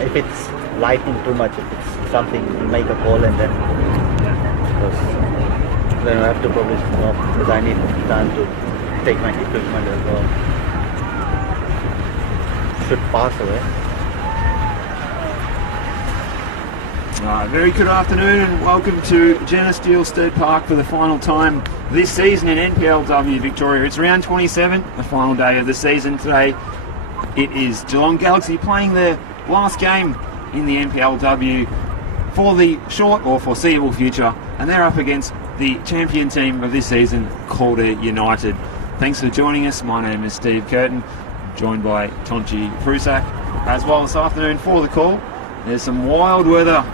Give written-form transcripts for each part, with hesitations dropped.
if it's lightning too much, if it's something, make a call and then I have to probably stop because I need time to take my equipment as well. Should pass away. Very good afternoon and welcome to Jenna Steele Stead Park for the final time this season in NPLW Victoria. It's round 27, the final day of the season. Today it is Geelong Galaxy playing their last game in the NPLW for the short or foreseeable future, and they're up against the champion team of this season, Calder United. Thanks for joining us. My name is Steve Curtin, joined by Tonchi Prusak as well this afternoon for the call. There's some wild weather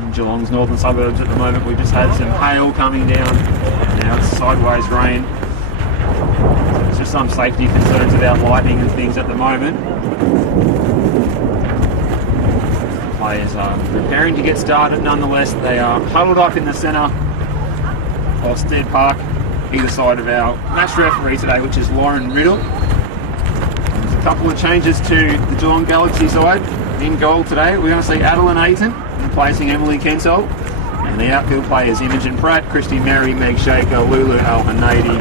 in Geelong's northern suburbs at the moment. We've just had some hail coming down, now it's sideways rain. There's just some safety concerns about lightning and things at the moment. Players are preparing to get started. Nonetheless, they are huddled up in the centre of Stead Park, either side of our match referee today, which is Lauren Riddle. There's a couple of changes to the Geelong Galaxy side. In goal today, we're going to see Adeline replacing Emily Kensol. And the outfield players Imogen Pratt, Christy Merry, Meg Shaker, Lulu Al-Hanadi,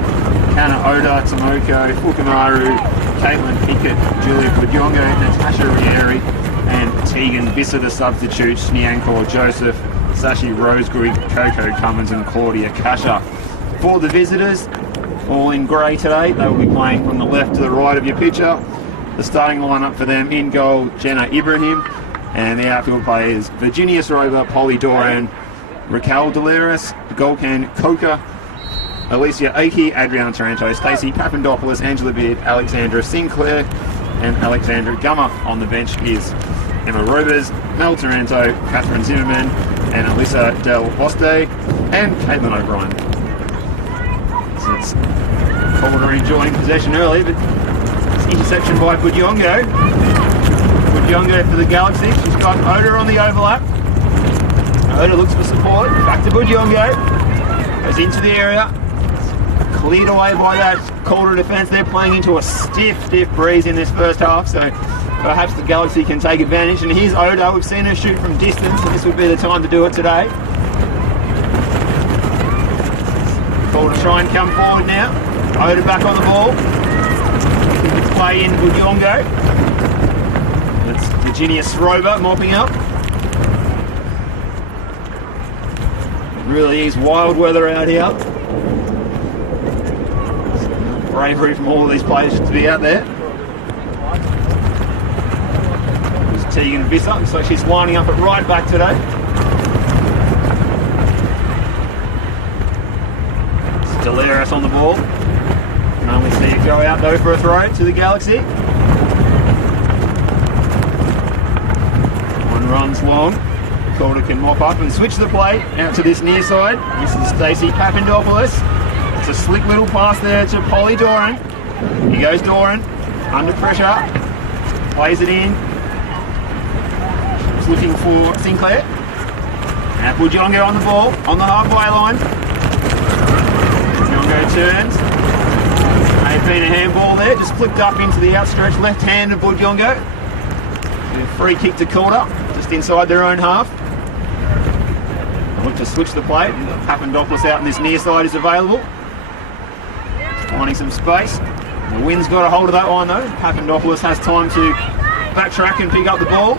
Kana Odor, Tomoko, Kumari, Caitlin Pickett, Julia Budiongo, Natasha Rieri, and Tegan Visser, the substitutes, Nyankor Joseph, Sashi Rosegrig, Coco Cummins and Claudia Kasha. For the visitors, all in grey today, they will be playing from the left to the right of your picture. The starting lineup for them: in goal, Jenna Ibrahim, and the outfield players Virginia Rover, Polly Doran, Raquel Deleras, Golkan Coca, Alicia Aki, Adriana Taranto, Stacey Papandopoulos, Angela Beard, Alexandra Sinclair, and Alexandra Gummer. On the bench is Emma Rovers, Mel Taranto, Catherine Zimmerman, and Alyssa Del Oste, and Caitlin O'Brien. Since Calder enjoying possession early, but interception by Budiongo. Budiongo for the Galaxy. She's got Odor on the overlap. Odor looks for support. Back to Budiongo. Goes into the area. Cleared away by that Calder defence. They're playing into a stiff breeze in this first half, so perhaps the Galaxy can take advantage. And here's Odor. We've seen her shoot from distance, and this would be the time to do it today. Calder try and come forward now. Odor back on the ball. Play in Budiongo. It's Virginia Rover mopping up. It really is wild weather out here. Bravery from all of these players to be out there. There's Tegan Visser. Looks like she's lining up at right back today. It's Deleras on the ball. Can only see it go out though for a throw to the Galaxy. One runs long. Calder can mop up and switch the play out to this near side. This is Stacey Papandopoulos. It's a slick little pass there to Polly Doran. Here goes Doran, under pressure, plays it in. She's looking for Sinclair. Now Budiongo on the ball, on the halfway line. Budiongo turns. May have been a handball there, just flipped up into the outstretched left hand of Budiongo. Free kick to Calder, just inside their own half. Look to switch the play. Papandopoulos out on this near side is available. Finding some space. The wind's got a hold of that one though. Papandopoulos has time to backtrack and pick up the ball.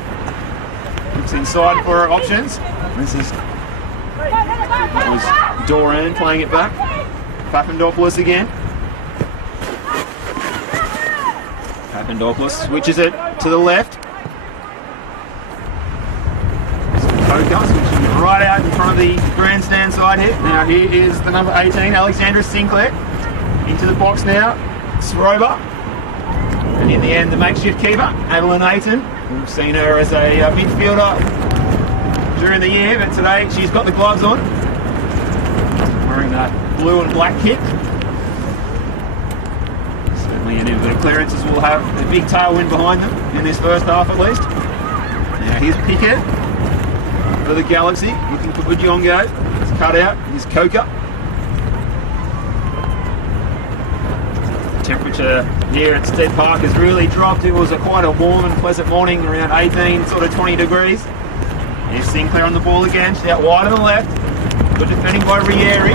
Looks inside for her options. This is Doran playing it back. Papandopoulos again. Papandopoulos switches it to the left. Coca switching it right out in front of the grandstand side here. Now here is the number 18, Alexandra Sinclair. Into the box now, it's Rover. And in the end, the makeshift keeper, Adeline. We've seen her as a midfielder during the year, but today she's got the gloves on. Wearing that blue and black kit. Certainly any of the clearances will have a big tailwind behind them in this first half at least. Now here's Pickett for the Galaxy, looking for Budiongo. It's cut out, here's Coca. Temperature here at Stead Park has really dropped. It was quite a warm and pleasant morning, around 18, sort of 20 degrees. Here's Sinclair on the ball again. She's out wide on the left. Good defending by Rieri.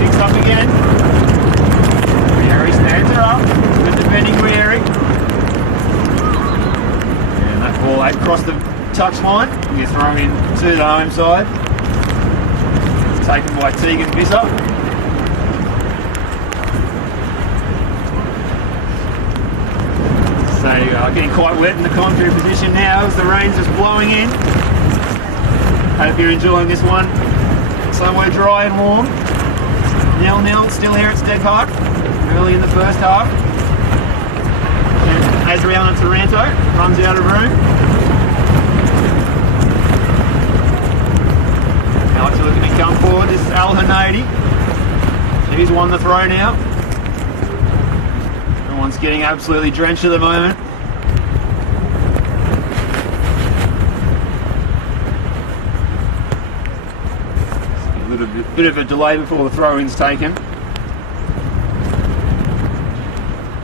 Picks up again. Rieri stands her up. Good defending Rieri. And that ball across the touchline. You throw in to the home side. It's taken by Tegan Visser. So getting quite wet in the commentary position now as the rain's just blowing in. Hope you're enjoying this one. Somewhere dry and warm. 0-0 still here at Stead Park. Early in the first half. And Adriana Taranto runs out of room. Alex looking to come forward. This is Al Hanadi. She's won the throw now. Everyone's getting absolutely drenched at the moment. A bit of a delay before the throw-in's taken.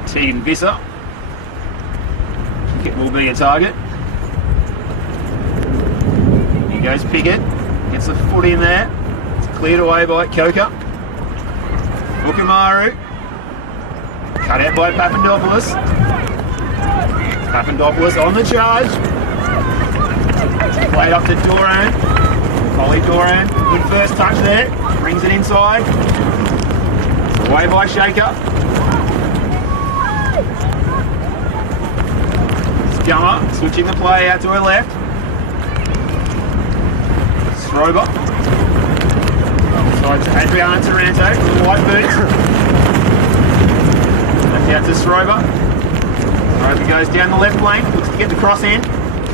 Tegan Visser. Pickett will be a target. Here goes Pickett. Gets the foot in there. It's cleared away by Coker. Kumari. Cut out by Papandopoulos. Papandopoulos on the charge. Played up to Doran. Holly Doran. Good first touch there. Brings it inside. Away by Shaker. Scummer switching the play out to her left. Rover. Side to Adriana Taranto with the white boots. Left out to Shriver. Rover goes down the left lane, looks to get the cross in.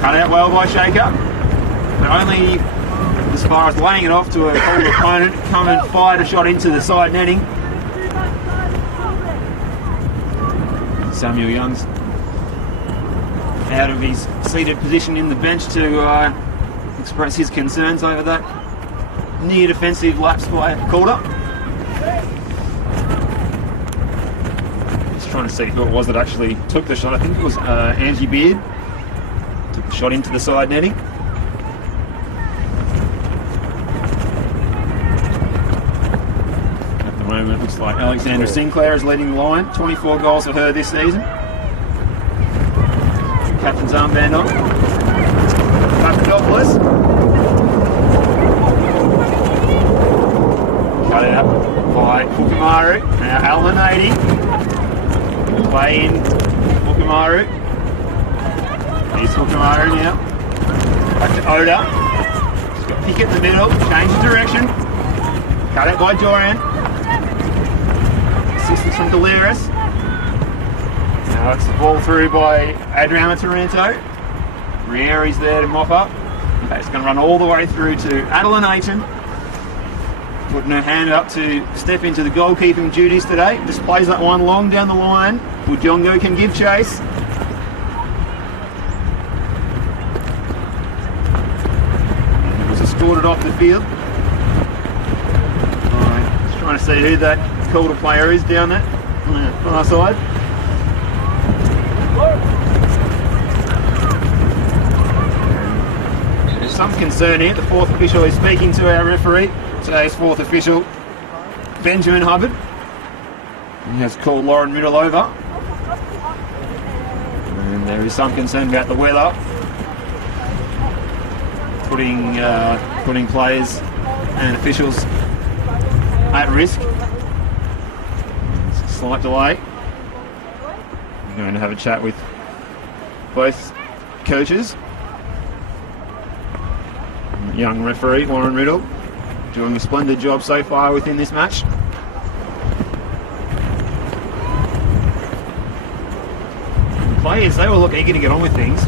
Cut out well by Shaker. But only as far as laying it off to a Calder opponent. Come and fired a shot into the side netting. Samuel Young's out of his seated position in the bench to express his concerns over that near defensive lapse by Calder. Just trying to see who it was that actually took the shot. I think it was Angie Beard. Took the shot into the side netting. At the moment, it looks like Alexandra Sinclair is leading the line. 24 goals for her this season. Captain's armband on. Papandopoulos. Cut it up by Kumari. Now Al Hanadi. Play in Kumari. Here's Kumari now. Back to Odor. She's got Pickett in the middle. Change of direction. Cut it by Doran. Assistance from Delirious. Now it's the ball through by Adriana Taranto. Rieri's there to mop up. Okay, it's going to run all the way through to Adeline. Putting her hand up to step into the goalkeeping duties today. Just plays that one long down the line. Ujongo can give chase. And it was escorted off the field. Alright, just trying to see who that Calder player is down there on the far side. There's some concern here. The fourth official is speaking to our referee. Today's fourth official, Benjamin Hubbard. He has called Lauren Riddle over. And there is some concern about the weather. Putting players and officials at risk. It's a slight delay. I'm going to have a chat with both coaches. Young referee, Lauren Riddle, doing a splendid job so far within this match. The players, they all look eager to get on with things.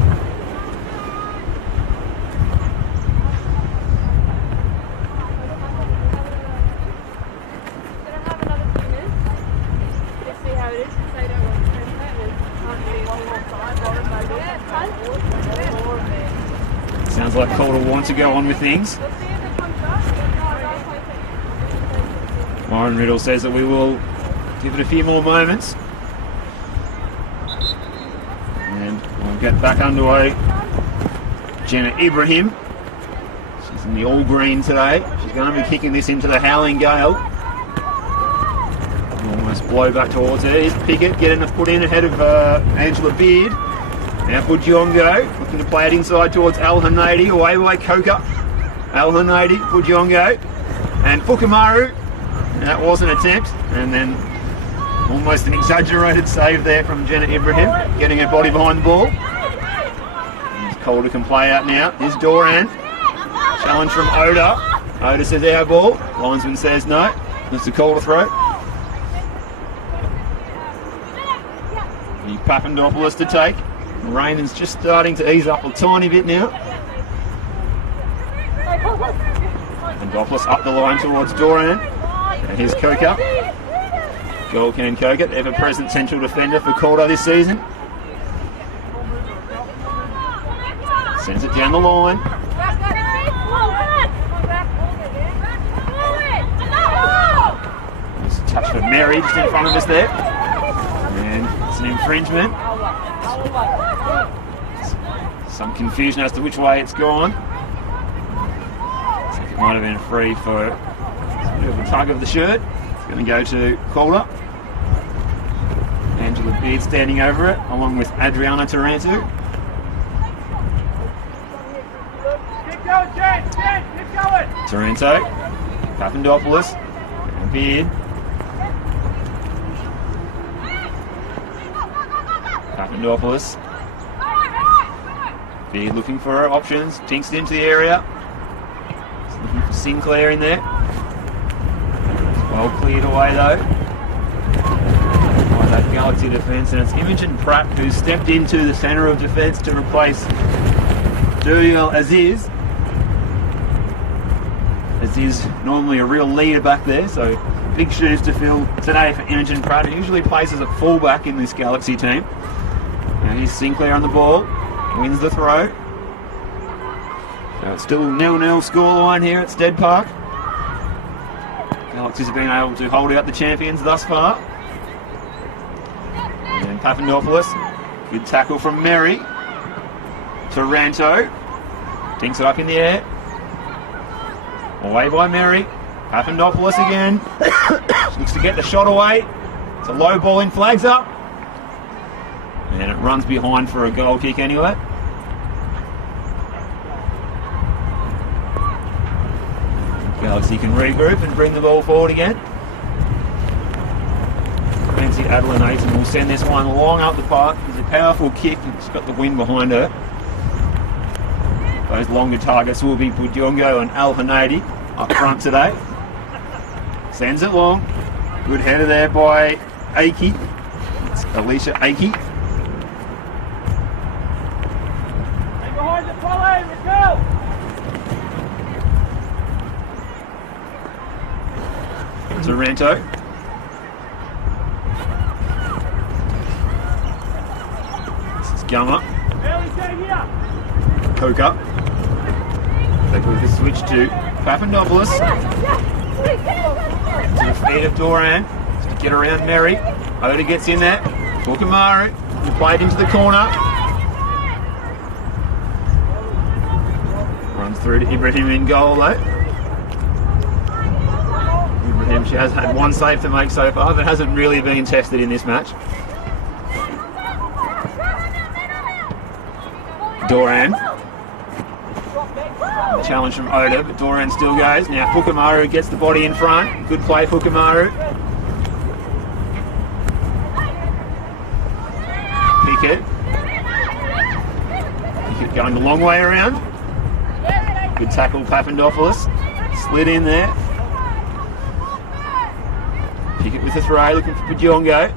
Sounds like Calder wants to go on with things. Lauren Riddle says that we will give it a few more moments. get back underway. Jenna Ibrahim. She's in the all green today. She's going to be kicking this into the howling gale. Almost blow back towards her. Here's Pickett getting a foot in ahead of Angela Beard. Now Budjongo looking to play it inside towards Al Hanadi, away by Coker. Al Hanadi, Budjongo, and Fukumaru. That was an attempt, and then almost an exaggerated save there from Jenna Ibrahim, getting her body behind the ball. Calder can play out now. Here's Doran. Challenge from Odor. Odor says our ball. Linesman says no. That's a Calder throw. Papandopoulos to take. Raymond's just starting to ease up a tiny bit now. Papandopoulos up the line towards Doran. And here's Coker. Golkin Coker, ever-present central defender for Calder this season. Sends it down the line. There's a touch for Mary just in front of us there. And it's an infringement. Some confusion as to which way it's gone. Looks like it might have been a free for a bit of a tug of the shirt. It's going to go to Calder. Angela Beard standing over it, along with Adriana Taranto. Taranto, Papandopoulos, and Beard. Papandopoulos. Beard looking for her options, tinks it into the area. He's looking for Sinclair in there. It's well cleared away though by that Galaxy defence, and it's Imogen Pratt who's stepped into the centre of defence to replace Duriel Aziz. Aziz normally a real leader back there, so big shoes to fill today for Imogen Pratt, who usually plays as a fullback in this Galaxy team. And here's Sinclair on the ball, wins the throw. So it's still 0-0 scoreline here at Stead Park. Galaxy's have been able to hold out the champions thus far. And then Papandopoulos, good tackle from Mary. Taranto, dinks it up in the air. Away by Mary. Papandopoulos again. She looks to get the shot away. It's a low ball in, flags up. And it runs behind for a goal kick anyway. Galaxy can regroup and bring the ball forward again. Fancy Adeline will send this one long up the park. It's a powerful kick. It's got the wind behind her. Those longer targets will be Budjongo and Al Hanadi up front today. Sends it long. Good header there by Aki. It's Alicia Aki. Behind the volley, Raquel! Taranto. This is Gummer. Coker. Take with the switch to Papandopoulos. To the feet of Doran. Just to get around Mary. Odor gets in there. Kumari. Played into the corner. Runs through to Ibrahim in goal though. Ibrahim, she has had one save to make so far, but hasn't really been tested in this match. Doran. Challenge from Odor, but Doran still goes. Now Fukumaru gets the body in front. Good play, Fukumaru. Pickett. Pickett going the long way around. Good tackle, Papandopoulos. Slid in there. Pickett with the throw, looking for Budjongo.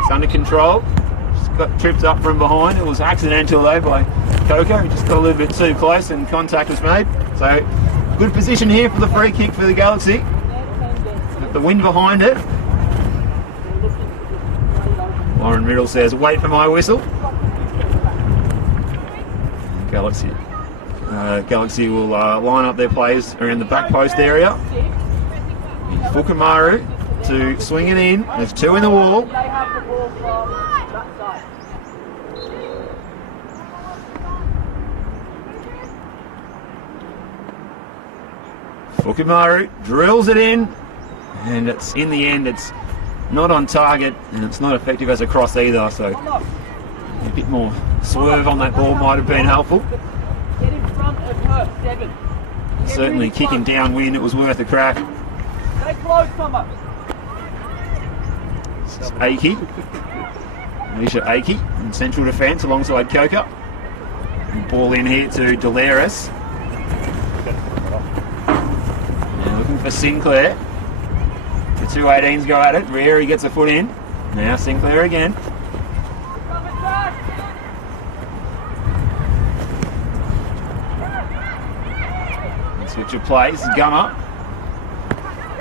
It's under control. Just got tripped up from behind. It was accidental though by Coco, who just got a little bit too close and contact was made. So, good position here for the free kick for the Galaxy. Got the wind behind it. Lauren Riddle says, wait for my whistle. Galaxy will line up their players around the back post area. Fukumaru to swing it in. There's two in the wall. Kumari drills it in, and it's in the end it's not on target and it's not effective as a cross either, so a bit more swerve on that ball might have been helpful. Get in front of her, 7. Certainly kicking downwind, it was worth a crack. Stay close, Summer. This is Aki, Misha Aki in central defence alongside Coker. And ball in here to Delaris. Now looking for Sinclair. The 218s go at it. Rieri gets a foot in. Now Sinclair again. Switch of plays. Gummer.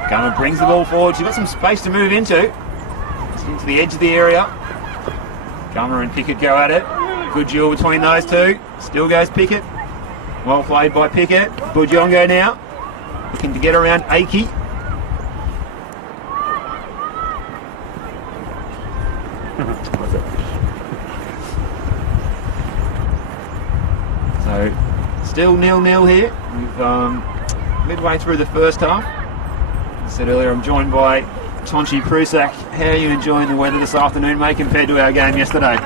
Gummer brings the ball forward. She's got some space to move into. It's into the edge of the area. Gummer and Pickett go at it. Good duel between those two. Still goes Pickett. Well played by Pickett. Budjongo now. Looking to get around Aki. So, still 0-0 here. We've midway through the first half. As I said earlier, I'm joined by Tonchi Prusak. How are you enjoying the weather this afternoon, mate, compared to our game yesterday?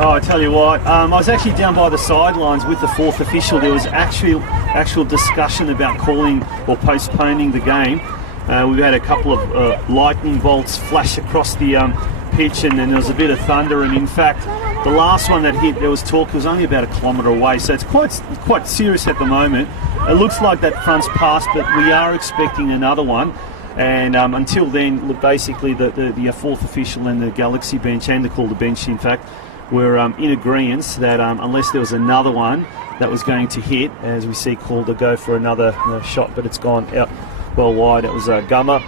Oh, I tell you what, I was actually down by the sidelines with the fourth official. There was actual discussion about calling or postponing the game. We've had a couple of lightning bolts flash across the pitch, and then there was a bit of thunder, and in fact the last one that hit, there was talk, it was only about 1 kilometre away, so it's quite serious at the moment. It looks like that front's passed, but we are expecting another one. And until then, look, basically the fourth official and the Galaxy bench and the Calder bench, in fact, were in agreement that unless there was another one that was going to hit, as we see Calder go for another shot, but it's gone out well wide. It was Gummer,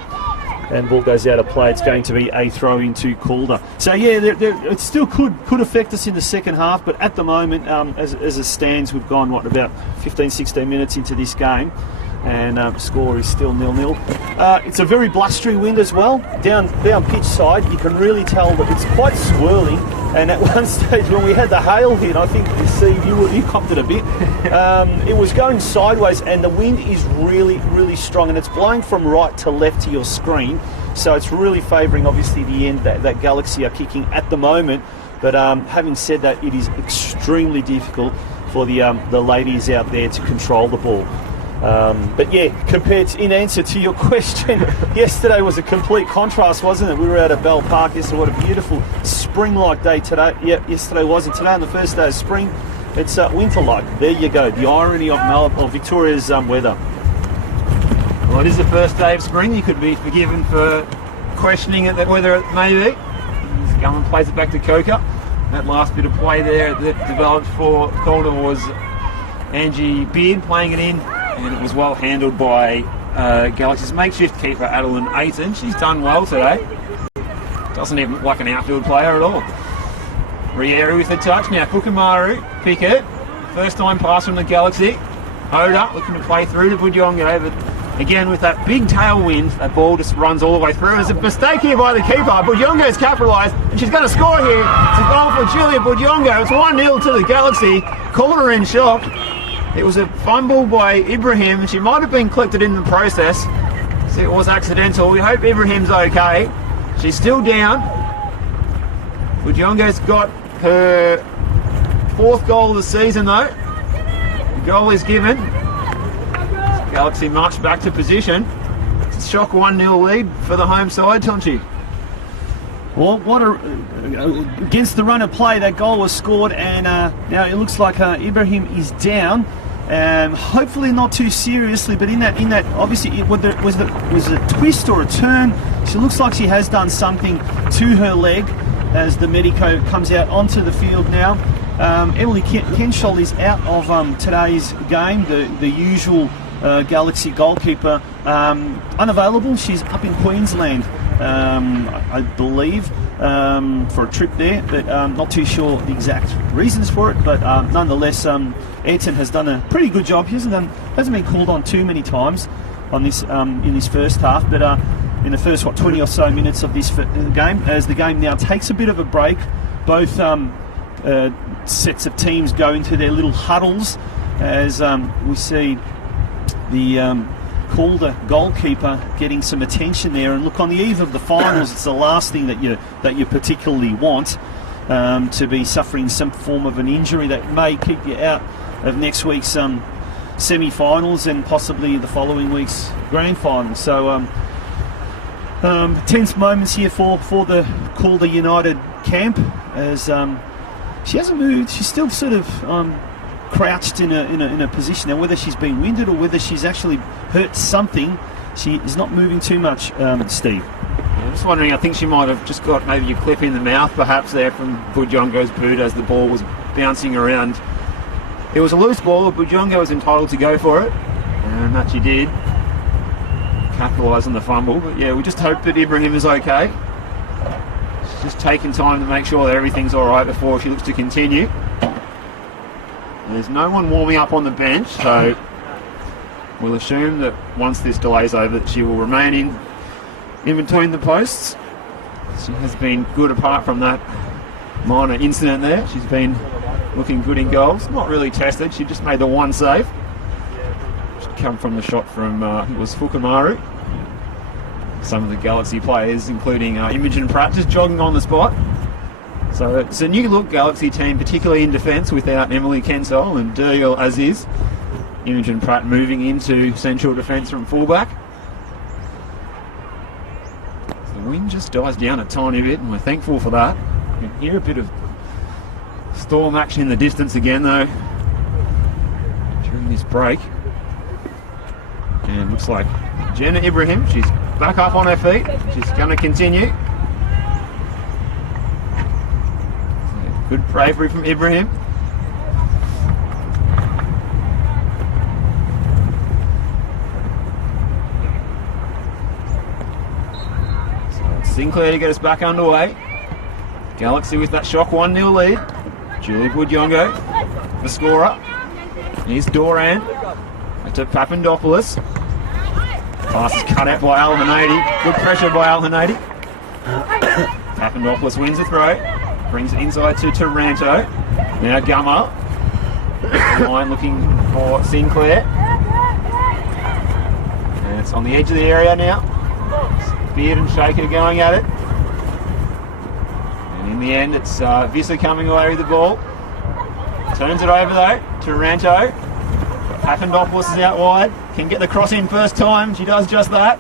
and ball goes out of play. It's going to be a throw into Calder. So yeah, it still could affect us in the second half, but at the moment, as it stands, we've gone about 15-16 minutes into this game, and score is still 0-0. It's a very blustery wind as well down pitch side. You can really tell that it's quite swirling, and at one stage when we had the hail hit, I think Steve, you copped it a bit. It was going sideways, and the wind is really strong, and it's blowing from right to left to your screen, so it's really favouring obviously the end that Galaxy are kicking at the moment. But having said that, it is extremely difficult for the ladies out there to control the ball. But yeah, in answer to your question, yesterday was a complete contrast, wasn't it? We were out at Bell Park yesterday. What a beautiful spring-like day today. Yeah, yesterday wasn't. Today on the first day of spring, it's winter-like. There you go, the irony of Victoria's weather. Well, it is the first day of spring. You could be forgiven for questioning it, that whether it may be. Gumman plays it back to Coker. That last bit of play there that developed for Calder was Angie Beard playing it in, and it was well handled by Galaxy's makeshift keeper Adeline Aiton. She's done well today. Doesn't even look like an outfield player at all. Rieri with the touch. Now Kumari, Pickett. First time pass from the Galaxy. Odor looking to play through to Budjongo, but again with that big tailwind, that ball just runs all the way through. There's a mistake here by the keeper. Budjongo's capitalised, and she's going to score here. It's a goal for Julia Budjongo. It's 1-0 to the Galaxy. Calder in shock. It was a fumble by Ibrahim. She might have been collected in the process, so it was accidental. We hope Ibrahim's okay. She's still down. Budjongo's got her 4th goal of the season though. The goal is given. Galaxy march back to position. It's a shock 1-0 lead for the home side, Tonchi. Well, against the run of play, that goal was scored, and now it looks like Ibrahim is down. Hopefully not too seriously, but in that obviously it was a twist or a turn. She looks like she has done something to her leg as the medico comes out onto the field now. Emily Kenshall is out of today's game, the usual Galaxy goalkeeper, unavailable. She's up in Queensland, I believe, for a trip there, but not too sure the exact reasons for it. But nonetheless, Ayrton has done a pretty good job. He hasn't been called on too many times on this in this first half, but in the first 20 or so minutes of this game, as the game now takes a bit of a break, both sets of teams go into their little huddles as we see the Calder goalkeeper getting some attention there. And look, on the eve of the finals, it's the last thing that you particularly want, to be suffering some form of an injury that may keep you out of next week's semi-finals and possibly the following week's grand final. So tense moments here for the Calder United camp, as she hasn't moved. She's still sort of crouched in a position. Now, whether she's been winded or whether she's actually hurt something, she is not moving too much, Steve. I'm just wondering, I think she might have just got maybe a clip in the mouth perhaps there from Bujongo's boot as the ball was bouncing around. It was a loose ball, Bujongo was entitled to go for it, and that she did. Capitalise on the fumble, but yeah, we just hope that Ibrahim is okay. She's just taking time to make sure that everything's alright before she looks to continue. There's no one warming up on the bench, so we'll assume that once this delay's over that she will remain in between the posts. She has been good apart from that minor incident there. She's been looking good in goals. Not really tested, she just made the one save. She'd come from the shot from, it was Kumari. Some of the Galaxy players, including Imogen Pratt, just jogging on the spot. So it's a new look Galaxy team, particularly in defence without Emily Kensol and Dergil Aziz. Imogen Pratt moving into central defence from fullback. The wind just dies down a tiny bit, and we're thankful for that. You can hear a bit of storm action in the distance again, though, during this break. And looks like Jenna Ibrahim, she's back up on her feet. She's going to continue. Good bravery from Ibrahim. Sinclair to get us back underway. Galaxy with that shock 1-0 lead. Julie Bujongo, the scorer. Here's Doran. To Papandopoulos. Pass is cut out by Al-Hanadi. Good pressure by Al-Hanadi. Papandopoulos wins the throw. Brings it inside to Taranto. Now Gummer. Line looking for Sinclair. And it's on the edge of the area now. Beard and Shaker going at it. And in the end, it's Visser coming away with the ball. Turns it over though. Taranto. Papandopoulos is out wide. Can get the cross in first time. She does just that.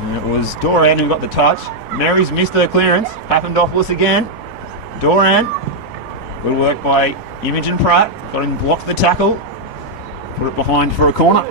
And it was Doran who got the touch. Mary's missed her clearance. Papandopoulos again. Doran. Good work by Imogen Pratt. Got him blocked the tackle. Put it behind for a corner.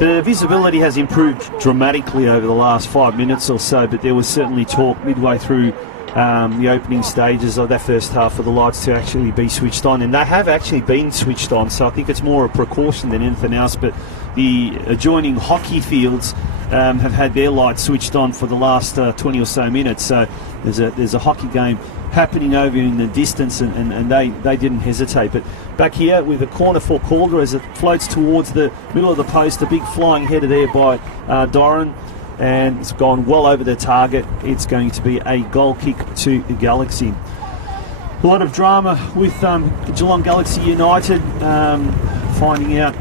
The visibility has improved dramatically over the last 5 minutes or so, but there was certainly talk midway through the opening stages of that first half for the lights to actually be switched on, and they have actually been switched on, so I think it's more a precaution than anything else. But the adjoining hockey fields have had their lights switched on for the last 20 or so minutes, so there's a hockey game happening over in the distance, and they didn't hesitate. But back here with a corner for Calder as it floats towards the middle of the post, a big flying header there by Doran, and it's gone well over the target. It's going to be a goal kick to the Galaxy. A lot of drama with Geelong Galaxy United finding out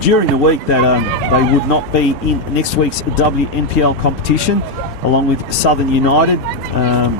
during the week that they would not be in next week's WNPL competition, along with Southern United.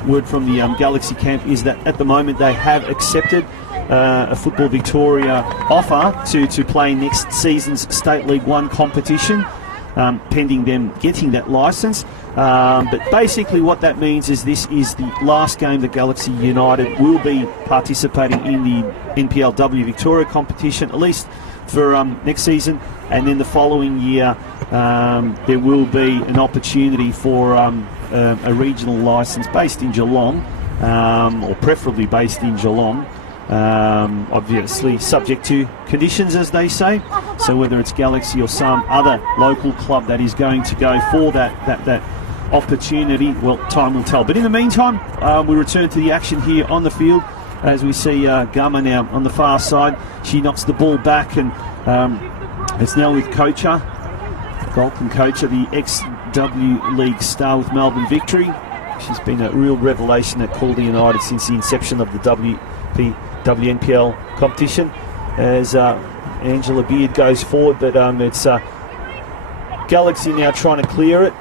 Word from the Galaxy camp is that at the moment they have accepted a Football Victoria offer to play next season's State League 1 competition, pending them getting that licence. But basically what that means is this is the last game that Galaxy United will be participating in the NPLW Victoria competition, at least for next season, and then the following year there will be an opportunity for a regional licence based in Geelong, or preferably based in Geelong, obviously subject to conditions, as they say. So whether it's Galaxy or some other local club that is going to go for that opportunity, well, time will tell. But in the meantime, we return to the action here on the field as we see Gummer now on the far side. She knocks the ball back, and it's now with Kocher, Golden Kocher, the ex-W League star with Melbourne Victory. She's been a real revelation at Calder United since the inception of the WNPL competition, as Angela Beard goes forward, but it's Galaxy now trying to clear it.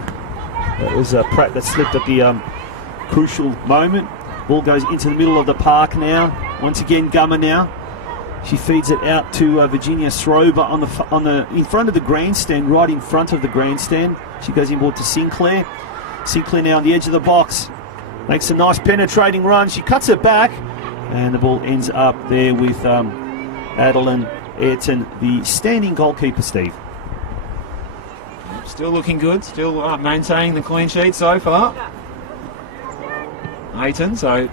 It was Pratt that slipped at the crucial moment. Ball goes into the middle of the park now. Once again, Gummer now. She feeds it out to Virginia Shriver in front of the grandstand, right in front of the grandstand. She goes inboard to Sinclair. Sinclair now on the edge of the box. Makes a nice penetrating run. She cuts it back, and the ball ends up there with Adeline Ayrton, the standing goalkeeper, Steve. Still looking good, still maintaining the clean sheet so far. Ayrton, so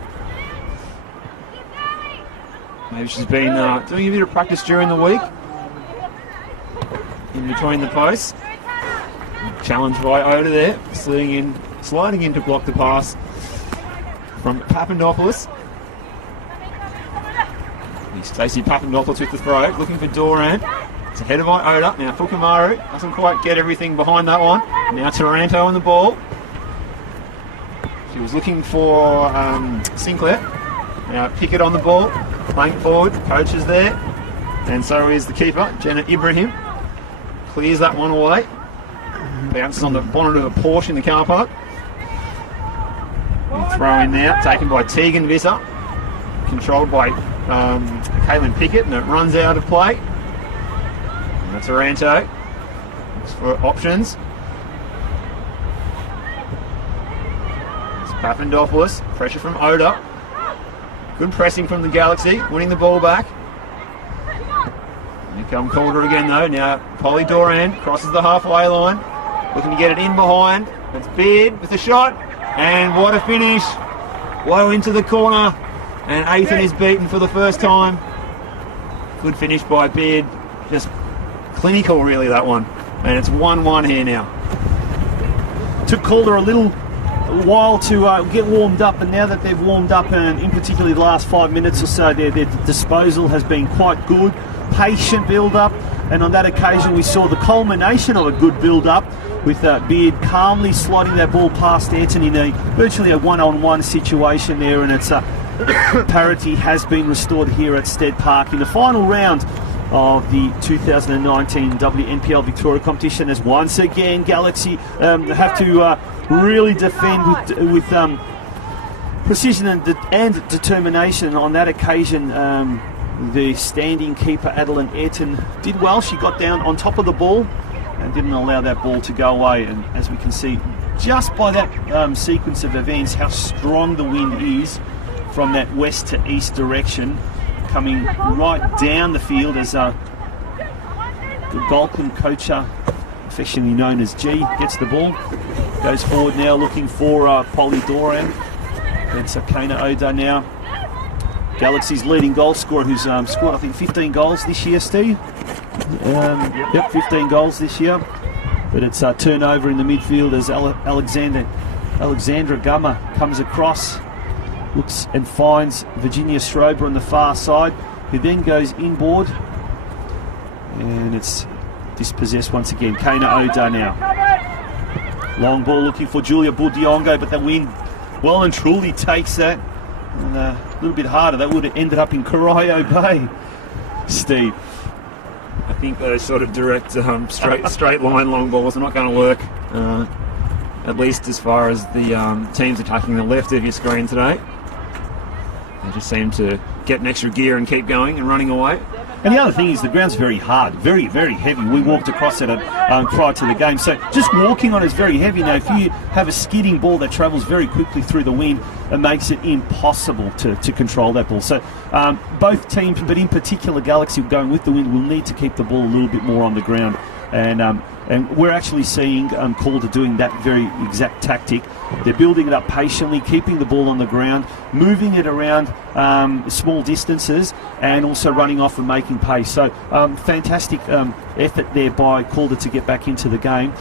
maybe she's been doing a bit of practice during the week in between the posts. Challenged by Odor there, sliding in to block the pass from Papandopoulos. Stacey Papandopoulos with the throw, looking for Doran. It's ahead of Odor. Now Kumari doesn't quite get everything behind that one. Now Taranto on the ball. She was looking for Sinclair. Now Pickett on the ball, playing forward. Coach is there, and so is the keeper, Jenna Ibrahim. Clears that one away. Bounces on the bonnet of a Porsche in the car park. Throw in now, taken by Tegan Visser. Controlled by Caitlin Pickett, and it runs out of play. And that's Taranto. Looks for options. It's Papandopoulos. Pressure from Odor. Good pressing from the Galaxy, winning the ball back. Here come Calder again though. Now Polly Doran crosses the halfway line. Looking to get it in behind. It's Beard with the shot. And what a finish. Low into the corner. And Ayrton is beaten for the first time. Good finish by Beard. Just clinical really, that one. And it's 1-1 here now. Took Calder a little while to get warmed up, and now that they've warmed up, and in particular the last 5 minutes or so, their disposal has been quite good. Patient build-up, and on that occasion we saw the culmination of a good build-up with Beard calmly sliding that ball past Ayrton in virtually a one-on-one situation there, and it's parity has been restored here at Stead Park in the final round of the 2019 WNPL Victoria competition, as once again Galaxy have to really defend with precision and determination. On that occasion, the standing keeper Adeline Ayrton did well. She got down on top of the ball and didn't allow that ball to go away. And as we can see, just by that sequence of events, how strong the wind is from that west to east direction, coming right down the field as the Goalkeeper coacher, affectionately known as G, gets the ball. Goes forward now looking for Polly Doran. It's Kana Odor now. Galaxy's leading goal scorer, who's scored I think 15 goals this year, Steve. Yep, 15 goals this year. But it's a turnover in the midfield as Alexandra Gummer comes across, looks and finds Virginia Schrober on the far side, who then goes inboard, and it's dispossessed once again. Kana Odor now. Long ball looking for Julia Budiongo, but the wind well and truly takes that. And a little bit harder, that would have ended up in Corio Bay. Steve. I think those sort of direct, straight line long balls are not going to work, at least as far as the teams attacking the left of your screen today. They just seem to get an extra gear and keep going and running away. And the other thing is the ground's very hard, very, very heavy. We walked across it prior to the game. So just walking on it is very heavy. Now, if you have a skidding ball that travels very quickly through the wind, it makes it impossible to control that ball. So both teams, but in particular Galaxy going with the wind, will need to keep the ball a little bit more on the ground. And we're actually seeing Calder doing that very exact tactic. They're building it up patiently, keeping the ball on the ground, moving it around small distances, and also running off and making pace. So fantastic effort there by Calder to get back into the game.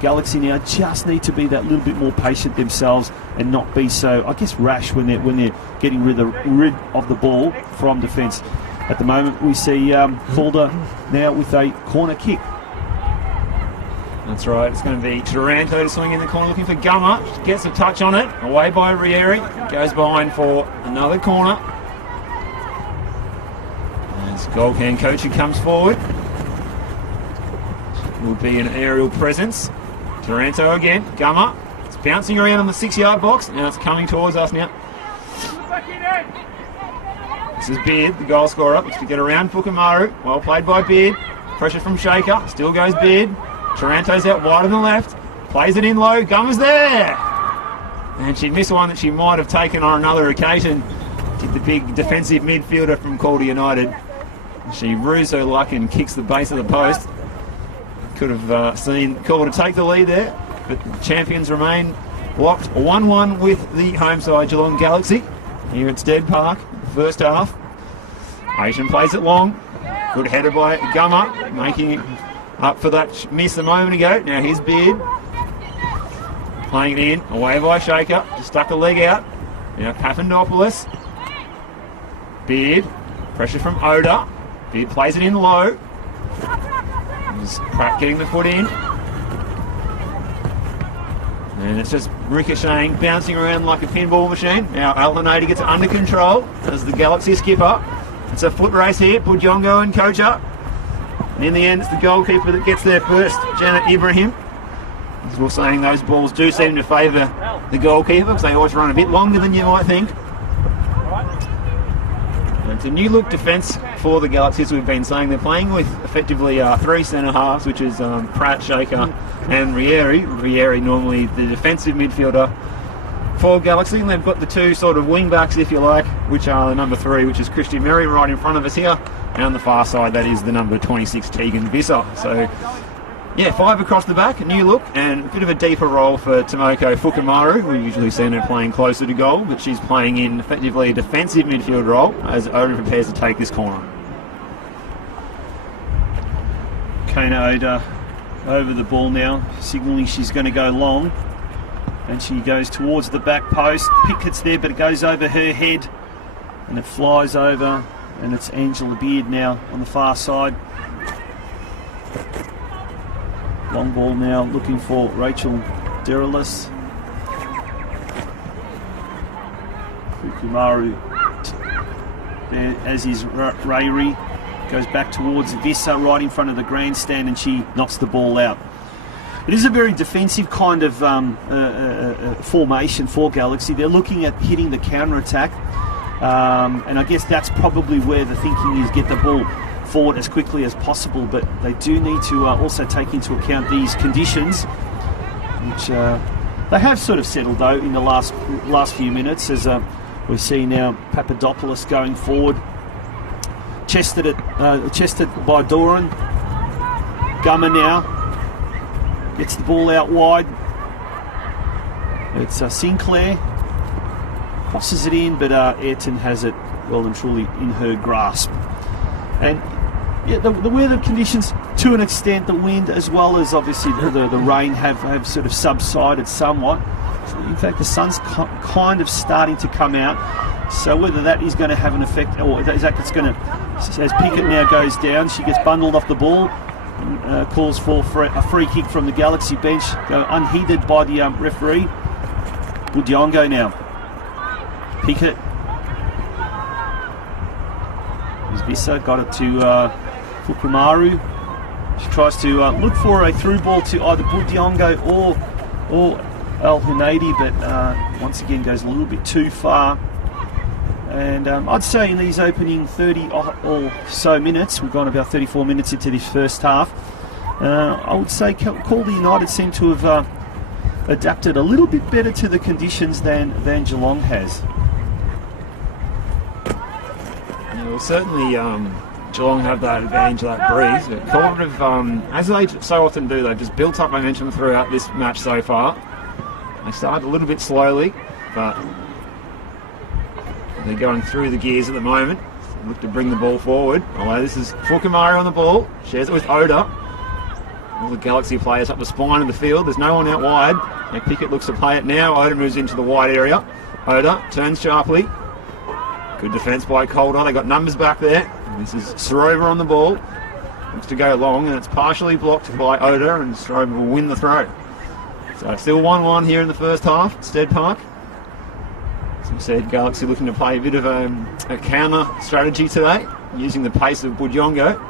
Galaxy now just need to be that little bit more patient themselves and not be so, I guess, rash when they're getting rid of the ball from defence. At the moment, we see Calder now with a corner kick. That's right, it's going to be Taranto to swing in the corner looking for Gummer. She gets a touch on it, away by Rieri, goes behind for another corner. As Goalkeeper Coach comes forward, will be an aerial presence. Taranto again, Gummer. It's bouncing around on the 6-yard box. Now it's coming towards us now. This is Beard, the goal scorer. Looks to get around Kumari. Well played by Beard. Pressure from Shaker. Still goes Beard. Taranto's out wide on the left. Plays it in low. Gummer's there. And she missed one that she might have taken on another occasion. Did the big defensive midfielder from Calder United. She rues her luck and kicks the base of the post. Could have seen Calder take the lead there, but the champions remain locked 1-1 with the home side Geelong Galaxy here at Stead Park. First half. Asian plays it long. Good header by Gummer, making up for that miss a moment ago. Now here's Beard. Playing it in, away by Shaker. Just stuck a leg out. Now Papandopoulos. Beard. Pressure from Odor. Beard plays it in low. Just getting the foot in. And it's just ricocheting, bouncing around like a pinball machine. Now Adeline gets it under control as the Galaxy skipper. It's a foot race here, Budjongo and Kocha. And in the end, it's the goalkeeper that gets there first, Janet Ibrahim. As we're saying, those balls do seem to favour the goalkeeper because they always run a bit longer than you might think. It's a new look defence for the Galaxy, as we've been saying. They're playing with effectively 3 centre halves, which is Pratt, Shaker and Rieri. Rieri normally the defensive midfielder for Galaxy, and they've got the 2 sort of wing backs, if you like, which are the number 3, which is Christian Merry right in front of us here, and on the far side that is the number 26 Tegan Visser. So yeah, 5 across the back, a new look, and a bit of a deeper role for Tomoko Fukumaru. We usually see her playing closer to goal, but she's playing in effectively a defensive midfield role as Odor prepares to take this corner. Kona Odor over the ball now, signalling she's going to go long. And she goes towards the back post. Pickett's there, but it goes over her head. And it flies over, and it's Angela Beard now on the far side. Long ball now, looking for Rachel Derilis. Fukumaru there, as is Rayri. Goes back towards Visser right in front of the grandstand, and she knocks the ball out. It is a very defensive kind of formation for Galaxy. They're looking at hitting the counter-attack, and I guess that's probably where the thinking is, get the ball forward as quickly as possible, but they do need to also take into account these conditions, which they have sort of settled though in the last few minutes, as we see now Papadopoulos going forward, chested by Doran. Gummer now gets the ball out wide. It's Sinclair crosses it in, but Ayrton has it well and truly in her grasp. And yeah, the weather conditions, to an extent, the wind as well as obviously the rain have sort of subsided somewhat. In fact, the sun's kind of starting to come out. So whether that is going to have an effect, or is that it's going to, as Pickett now goes down, she gets bundled off the ball, calls for a free kick from the Galaxy bench, go unheeded by the referee. Budjongo now. Pickett. Visser got it to Fukumaru. She tries to look for a through ball to either Budjongo or Al Hunaidi, but once again goes a little bit too far. And I'd say in these opening 30 or so minutes, we've gone about 34 minutes into this first half, I would say Calder United seem to have adapted a little bit better to the conditions than Geelong has. Well, certainly Geelong have that advantage, that breeze. But Calder have, as they so often do, they've just built up momentum throughout this match so far. They started a little bit slowly, but they're going through the gears at the moment. Look to bring the ball forward. Although this is Fukumari on the ball, shares it with Odor. All the Galaxy players up the spine of the field. There's no one out wide. And Pickett looks to play it now. Odor moves into the wide area. Odor turns sharply. Good defence by Calder. They got numbers back there. This is Shriver on the ball. Looks to go long, and it's partially blocked by Odor, and Stroma will win the throw. So still 1-1 here in the first half at Stead Park. As we said, Galaxy looking to play a bit of a counter strategy today. using the pace of Budjongo.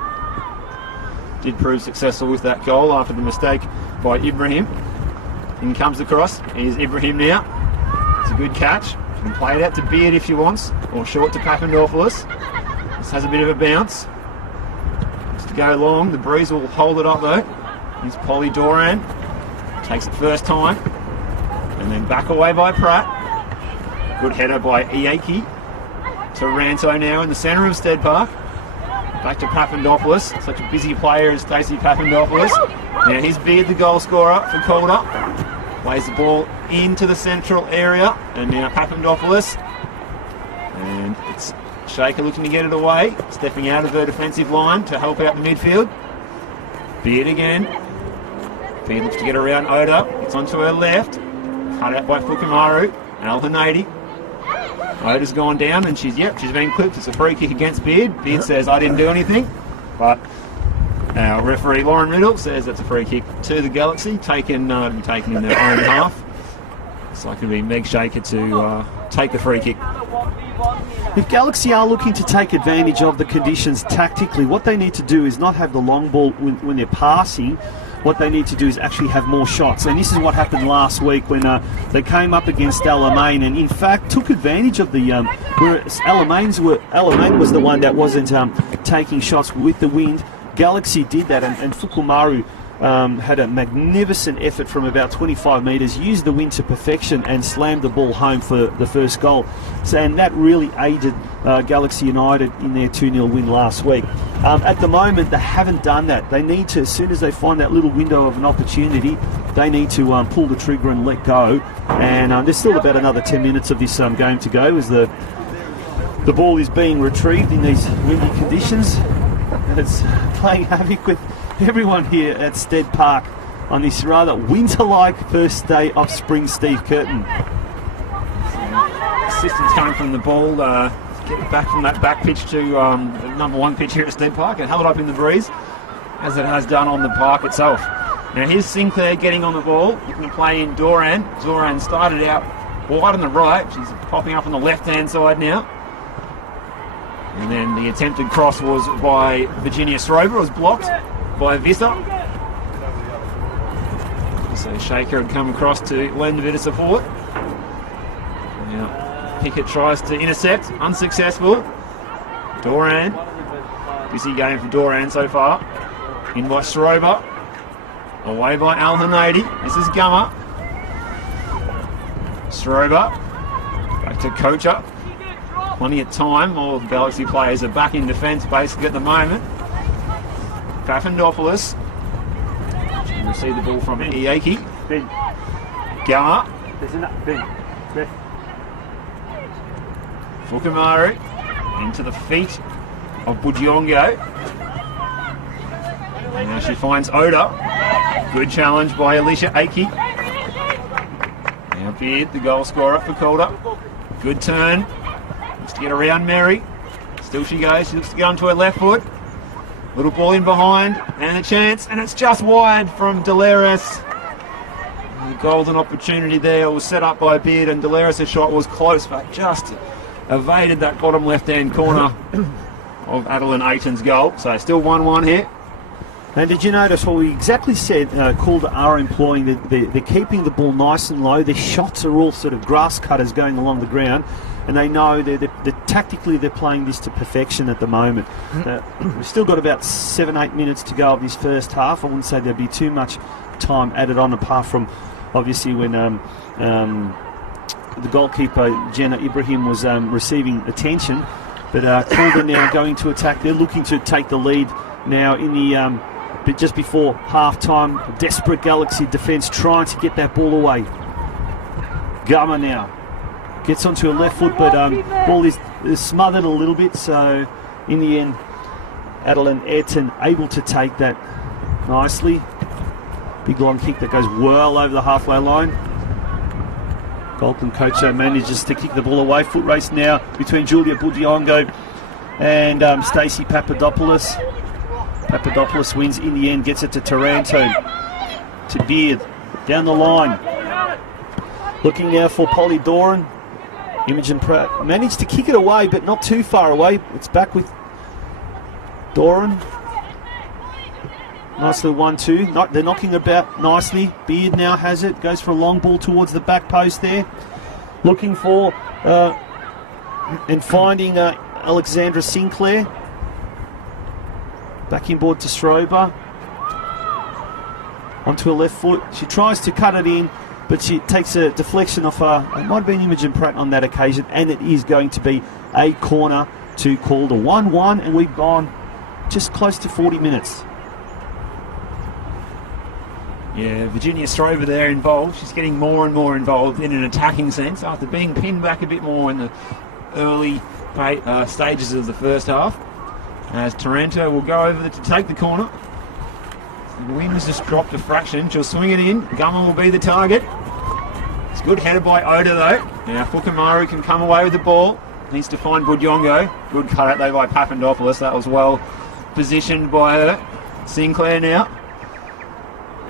Did prove successful with that goal after the mistake by Ibrahim. In comes across. Here's Ibrahim now. It's a good catch. You can play it out to Beard if you want, or short to Papandopoulos. This has a bit of a bounce. Just to go long. The breeze will hold it up though. Here's Polly Doran. Takes it first time. And then back away by Pratt. Good header by Iaki. Taranto now in the centre of Stead Park. Back to Papandopoulos. Such a busy player as Stacey Papandopoulos. Now here's Beard, the goal scorer for Calder. Plays the ball into the central area. And now Papandopoulos. And it's Shaker looking to get it away. Stepping out of her defensive line to help out the midfield. Beard again. Beard looks to get around Odor. It's onto her left. Cut out by Fukumaru. Al-Hanadi. Odor's gone down and she's being clipped. It's a free kick against Beard. Beard says, I didn't do anything. But our referee, Lauren Riddle, says that's a free kick to the Galaxy, taken in their own half. So it can be Meg Shaker to take the free kick. If Galaxy are looking to take advantage of the conditions tactically, what they need to do is not have the long ball when they're passing. What they need to do is actually have more shots, and this is what happened last week when they came up against Alamein and in fact took advantage of the whereas Alamein was the one that wasn't taking shots with the wind. Galaxy did that, and Fukumaru had a magnificent effort from about 25 metres, used the wind to perfection and slammed the ball home for the first goal. So, and that really aided Galaxy United in their 2-0 win last week. At the moment, they haven't done that. They need to, as soon as they find that little window of an opportunity, they need to pull the trigger and let go. And there's still about another 10 minutes of this game to go as the ball is being retrieved in these windy conditions. And it's playing havoc with everyone here at Stead Park on this rather winter-like first day of spring Steve Curtin. Assistance coming from the ball, get it back from that back pitch to the number one pitch here at Stead Park and held it up in the breeze as it has done on the park itself. Now here's Sinclair getting on the ball, looking to play in Doran. Doran started out wide on the right, she's popping up on the left-hand side now. And then the attempted cross was by Virginia Shriver, was blocked by Vista. So Shaker had come across to lend a bit of support. Now Pickett tries to intercept, unsuccessful. Doran, busy game for Doran so far. In by Shriver, away by Al-Hanadi. This is Gummer. Shriver, back to Kocher. Plenty of time, all the Galaxy players are back in defence basically at the moment. Papandopoulos can receive the ball from Iaki. Gummer. Fukumaru into the feet of Budjongo. And now she finds Odor. Good challenge by Alicia Aki. Now Beard, the goal scorer for Calder. Good turn. Looks to get around Mary. Still she goes. She looks to go onto her left foot. Little ball in behind. And a chance. And it's just wide from Delaris. The golden opportunity there was set up by Beard. And Delaris' shot was close, but just evaded that bottom left-hand corner of Adeline Aiton's goal. So still 1-1 here. And did you notice what we exactly said Calder are employing? They're keeping the ball nice and low. Their shots are all sort of grass cutters going along the ground. And they know they're tactically they're playing this to perfection at the moment. We've still got about 7-8 minutes to go of this first half. I wouldn't say there'd be too much time added on, apart from obviously when the goalkeeper Jenna Ibrahim was receiving attention. But Calder now going to attack. They're looking to take the lead now in the but just before half time. Desperate Galaxy defence trying to get that ball away. Gama now gets onto her left foot, but ball is smothered a little bit, so in the end Adeline Aiton able to take that nicely. Big long kick that goes well over the halfway line. Golden Kocher manages to kick the ball away. Foot race now between Julia Budjongo and Stacey Papadopoulos. Papadopoulos wins in the end, gets it to Taranto, to Beard, down the line. Looking now for Polly Doran. Imogen Pratt managed to kick it away, but not too far away. It's back with Doran. Nice little 1-2. They're knocking about nicely. Beard now has it. Goes for a long ball towards the back post there. Looking for and finding Alexandra Sinclair. Back inboard to Shriver. Onto her left foot. She tries to cut it in, but she takes a deflection off it might have been Imogen Pratt on that occasion, and it is going to be a corner to Calder. 1-1, and we've gone just close to 40 minutes. Yeah, Virginia Stroma there involved. She's getting more and more involved in an attacking sense after being pinned back a bit more in the early stages of the first half. As Taranto will go over to take the corner. The wind's just dropped a fraction. She'll swing it in. Gummer will be the target. It's good headed by Odor though. Now Kumari can come away with the ball. Needs to find Budjongo. Good cut out there by Papandopoulos. That was well positioned by her. Sinclair now.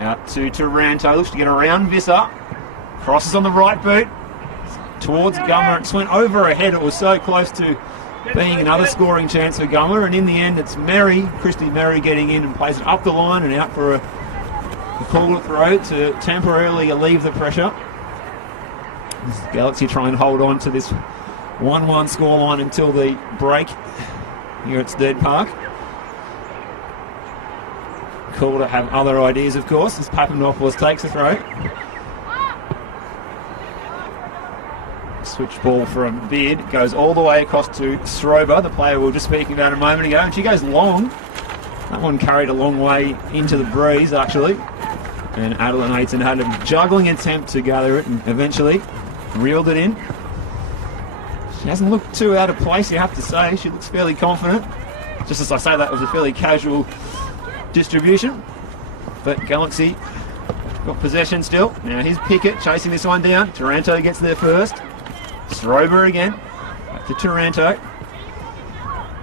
Out to Taranto. Looks to get around Visser. Crosses on the right boot. Towards Gummer. It went over her head. It was so close to being another scoring chance for Gummer. And in the end, it's Christy Merry getting in and plays it up the line and out for a Calder throw to temporarily alleviate the pressure. This Galaxy try and hold on to this 1-1 scoreline until the break here at Stead Park. Calder have other ideas, of course, as Papandopoulos takes the throw. Switch ball from Beard, goes all the way across to Stroma, the player we were just speaking about a moment ago, and she goes long. That one carried a long way into the breeze, actually. And Adeline had a juggling attempt to gather it and eventually reeled it in. She hasn't looked too out of place, you have to say. She looks fairly confident. Just as I say, that was a fairly casual distribution. But Galaxy got possession still. Now here's Pickett chasing this one down. Taranto gets there first. Rover again. Back to Taranto.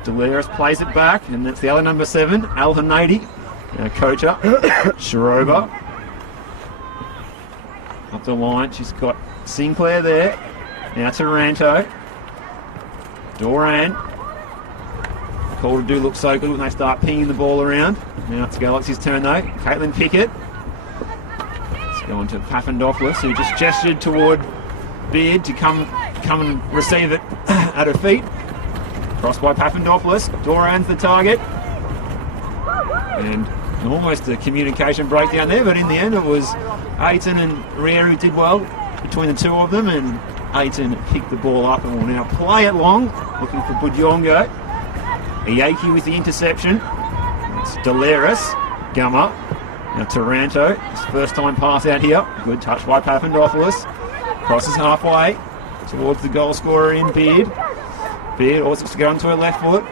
Delirious plays it back, and that's the other number 7, Al-Hanadi. Now Kocha. Shriver. Up the line. She's got Sinclair there. Now Taranto. Doran. Calder do look so good when they start pinging the ball around. Now it's Galaxy's turn though. Caitlin Pickett. Let's go on to Papandopoulos, who just gestured toward Beard to come and receive it at her feet. Crossed by Papandopoulos. Doran's the target. And almost a communication breakdown there, but in the end it was Aiton and Riera who did well between the two of them, and Aiton picked the ball up and will now play it long, looking for Budjongo. Iyaki with the interception. It's Delirious. Gummer. Now Taranto. His first time pass out here. Good touch by Papandopoulos. Crosses halfway towards the goal scorer in Beard. Beard also to go onto her left foot.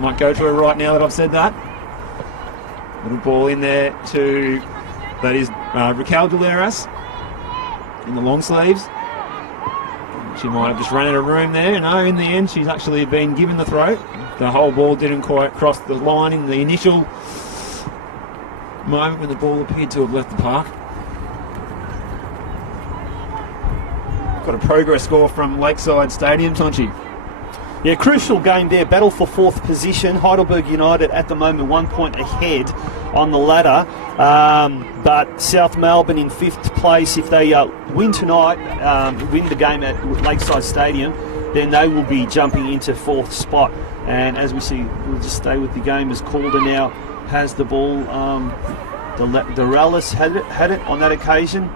Might go to her right now that I've said that. Little ball in there to, that is Raquel Delirious in the long sleeves. She might have just run out of room there. No, in the end she's actually been given the throw. The whole ball didn't quite cross the line in the initial moment when the ball appeared to have left the park. Got a progress score from Lakeside Stadium, Tonchi. Yeah, crucial game there. Battle for 4th position. Heidelberg United at the moment 1 point ahead on the ladder. But South Melbourne in 5th place. If they win tonight, win the game at Lakeside Stadium, then they will be jumping into 4th spot. And as we see, we'll just stay with the game as Calder now has the ball. Dorellis had it on that occasion.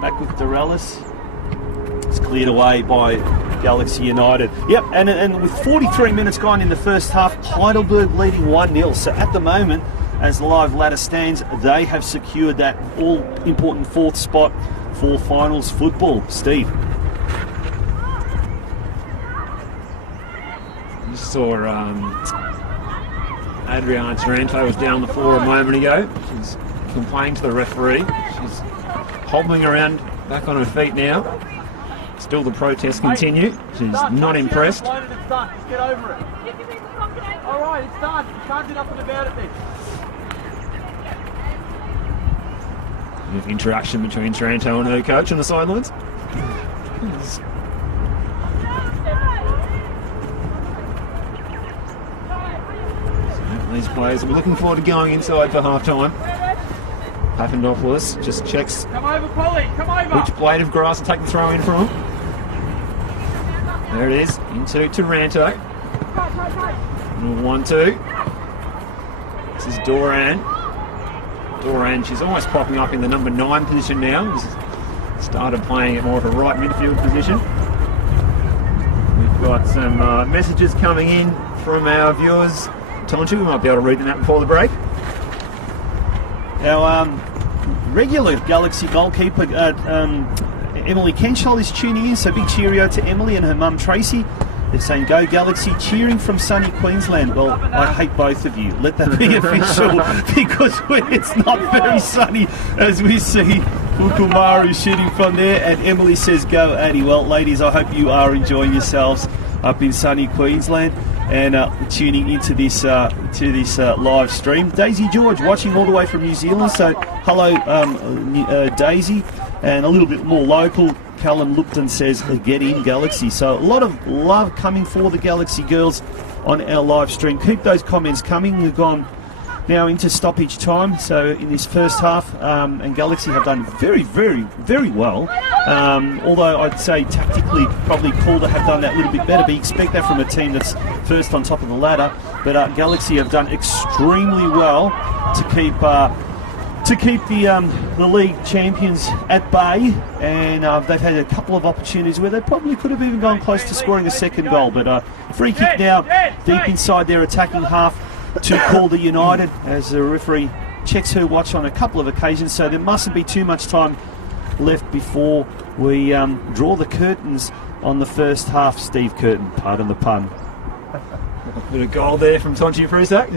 Back with Dorellis. It's cleared away by Galaxy United. Yep, and with 43 minutes gone in the first half, Heidelberg leading 1-0. So at the moment, as the live ladder stands, they have secured that all-important 4th spot for finals football. Steve. You saw Adriana Taranto was down the floor a moment ago. She's complaining to the referee. She's hobbling around back on her feet now. Still the protests continue. She's not impressed. It's done. Just get over it. Alright, it's done. You can't do nothing about it then. Interaction between Taranto and her coach on the sidelines. These players will be looking forward to going inside for half-time. Papandopoulos just checks Come over, Polly. Come over. which blade of grass to take the throw in from. There it is, into Taranto. 1-2. This is Doran. She's almost popping up in the number 9 position now. She's started playing at more of a right midfield position. We've got some messages coming in from our viewers. Tonchu, we might be able to read them out before the break. Our regular Galaxy goalkeeper, Emily Kenshall, is tuning in, so big cheerio to Emily and her mum Tracy. They're saying, "Go Galaxy," cheering from sunny Queensland. Well, I hate both of you. Let that be official, because it's not very sunny, as we see Kumari shooting from there. And Emily says, "Go Addy." Well, ladies, I hope you are enjoying yourselves up in sunny Queensland and tuning into this live stream. Daisy George watching all the way from New Zealand. So hello, Daisy, and a little bit more local. Callum Lupton says, "Get in, Galaxy." So a lot of love coming for the Galaxy girls on our live stream. Keep those comments coming. We've gone now into stoppage time. So in this first half, and Galaxy have done very, very, very well. Although I'd say tactically, probably Calder have done that a little bit better. But you expect that from a team that's first on top of the ladder. But Galaxy have done extremely well to keep the league champions at bay, and they've had a couple of opportunities where they probably could have even gone close to scoring a second goal. But free kick now deep inside their attacking half to Calder United, as the referee checks her watch on a couple of occasions, so there mustn't be too much time left before we draw the curtains on the first half. Steve Curtin, pardon the pun. A bit of goal there from Tonchi Prusak.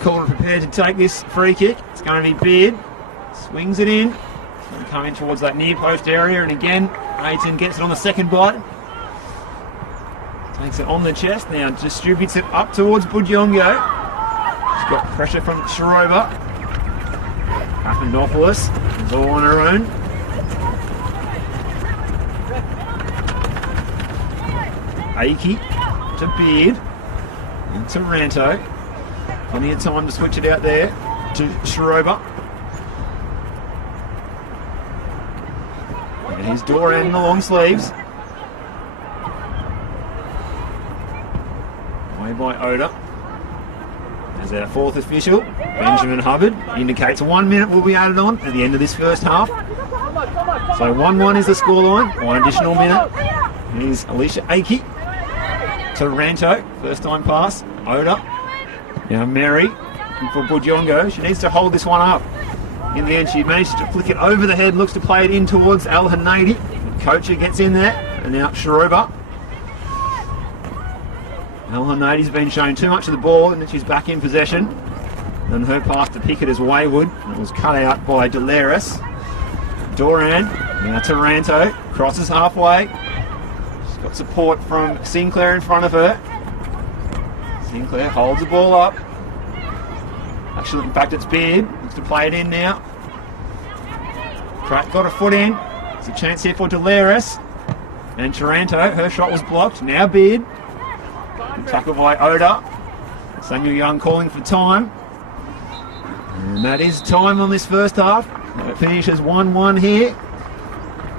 Calder prepared to take this free kick. It's going to be Beard. Swings it in. It's going to come in towards that near post area, and again, Ayton gets it on the second bite. Takes it on the chest, now distributes it up towards Budjongo. She's got pressure from Shriver. Papandopoulos is all on her own. Aiki to Beard. Into Ranto. Plenty of time to switch it out there to Shriver. And here's Doran in the long sleeves. By Odor. As our fourth official, Benjamin Hubbard, indicates 1 minute will be added on at the end of this first half. So 1-1 is the scoreline, 1 additional minute. Here's Alicia Aiki to Ranto, first time pass, Odor. Now Mary for Budjongo, she needs to hold this one up. In the end she managed to flick it over the head, looks to play it in towards Al Hanadi. Coacher gets in there, and now Shriver. Al Hanadi's been shown too much of the ball, and she's back in possession. And her pass to Pickett is wayward. It was cut out by Delaris. Doran, now Taranto, crosses halfway. She's got support from Sinclair in front of her. Sinclair holds the ball up. Actually, in fact, it's Beard. Looks to play it in now. Pratt got a foot in. There's a chance here for Delaris. And Taranto, her shot was blocked. Now Beard. Tackled by Odor. Samuel Young calling for time. And that is time on this first half. It finishes 1-1 here.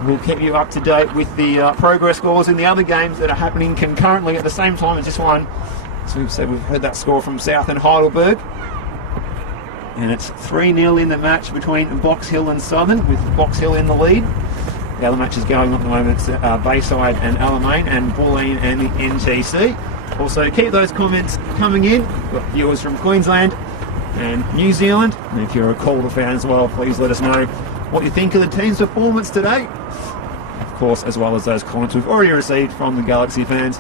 We'll keep you up to date with the progress scores in the other games that are happening concurrently at the same time as this one. So we've said we've heard that score from South and Heidelberg. And it's 3-0 in the match between Box Hill and Southern, with Box Hill in the lead. The other matches going on at the moment, Bayside and Alamein, and Bulleen and the NTC. Also, keep those comments coming in. We've got viewers from Queensland and New Zealand. And if you're a Calder fan as well, please let us know what you think of the team's performance today. Of course, as well as those comments we've already received from the Galaxy fans.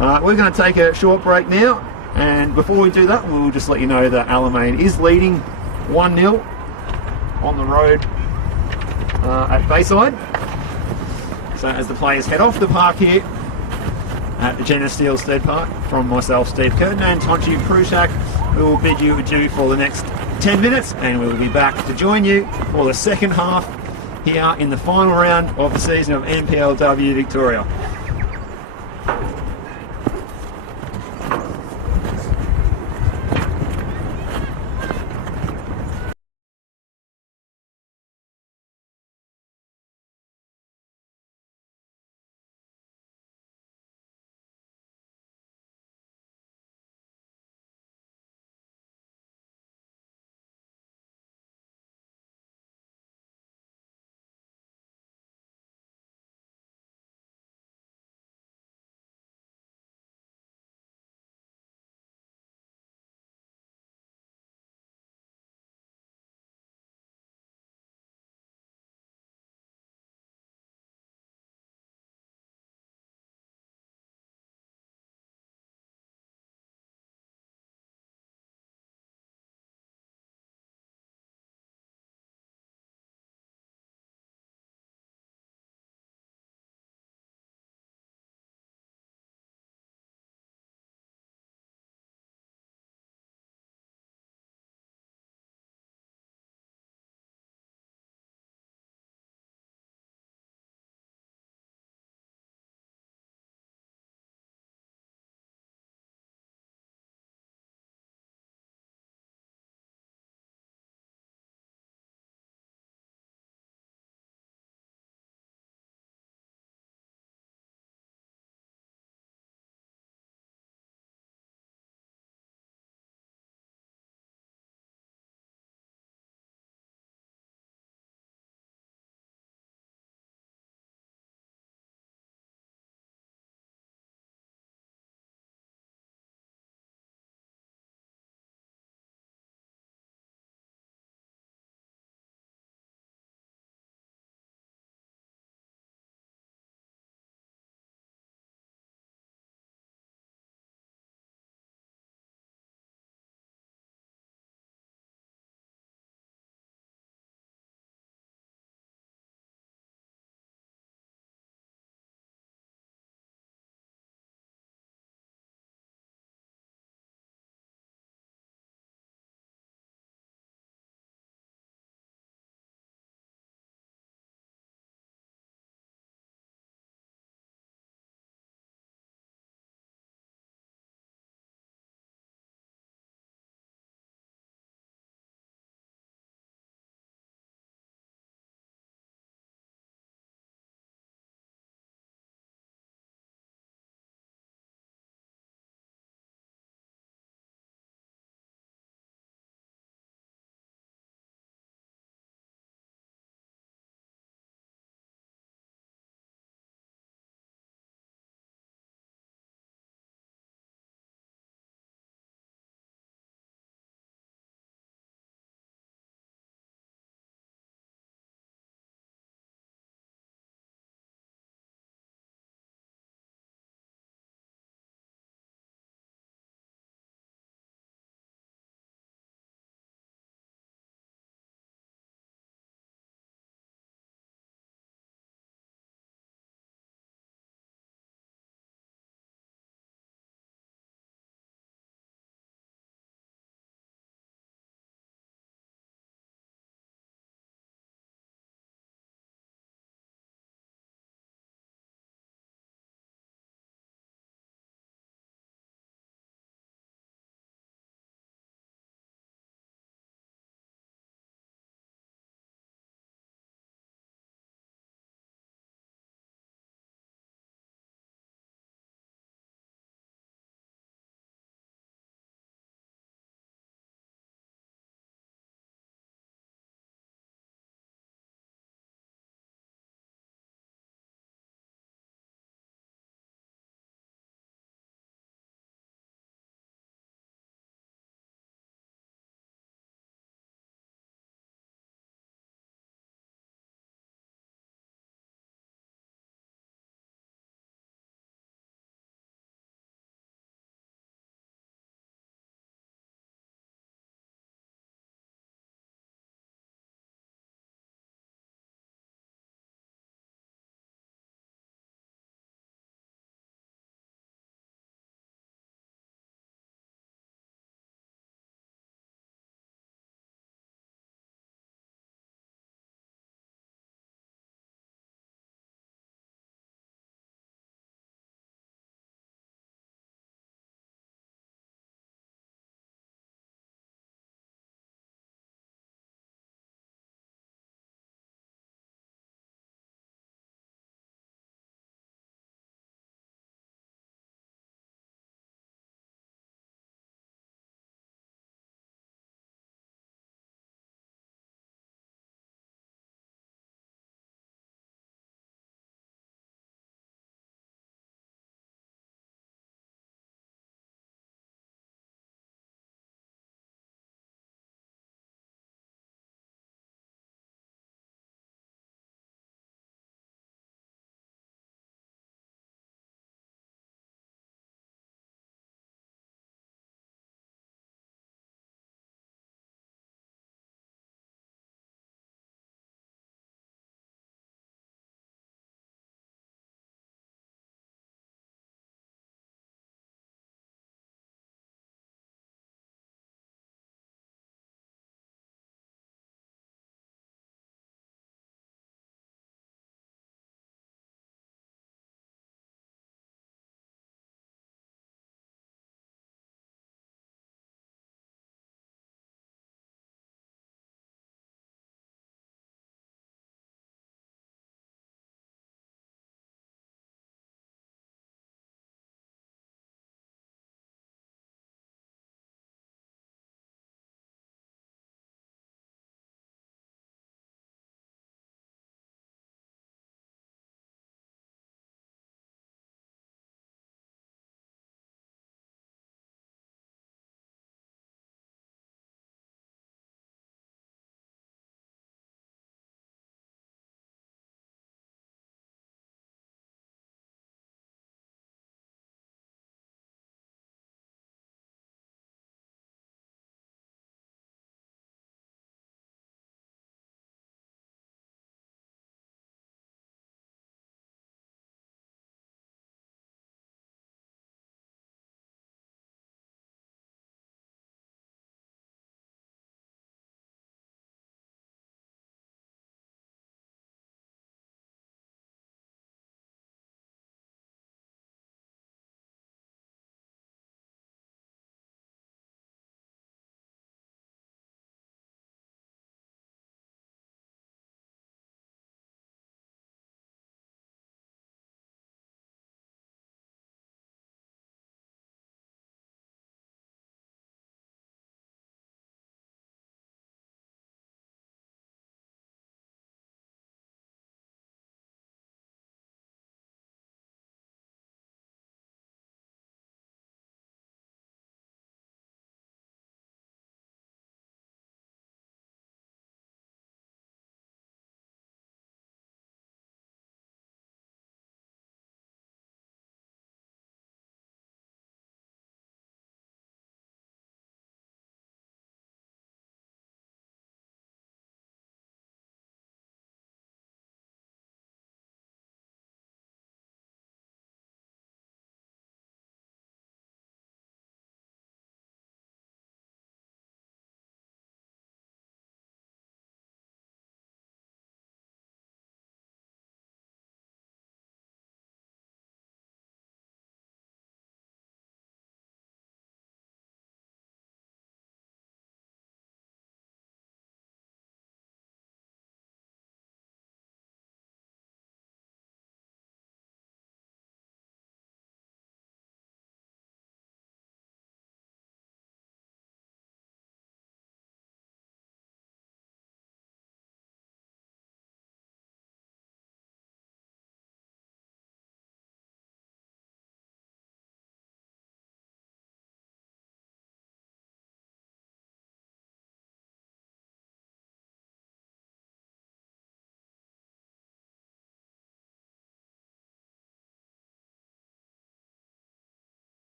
We're going to take a short break now. And before we do that, we'll just let you know that Alamein is leading 1-0 on the road at Bayside. So as the players head off the park here at the Jenna Steele Stead Park, from myself, Steve Curtin, and Tonchi Prusak, we will bid you adieu for the next 10 minutes, and we will be back to join you for the second half here in the final round of the season of NPLW Victoria.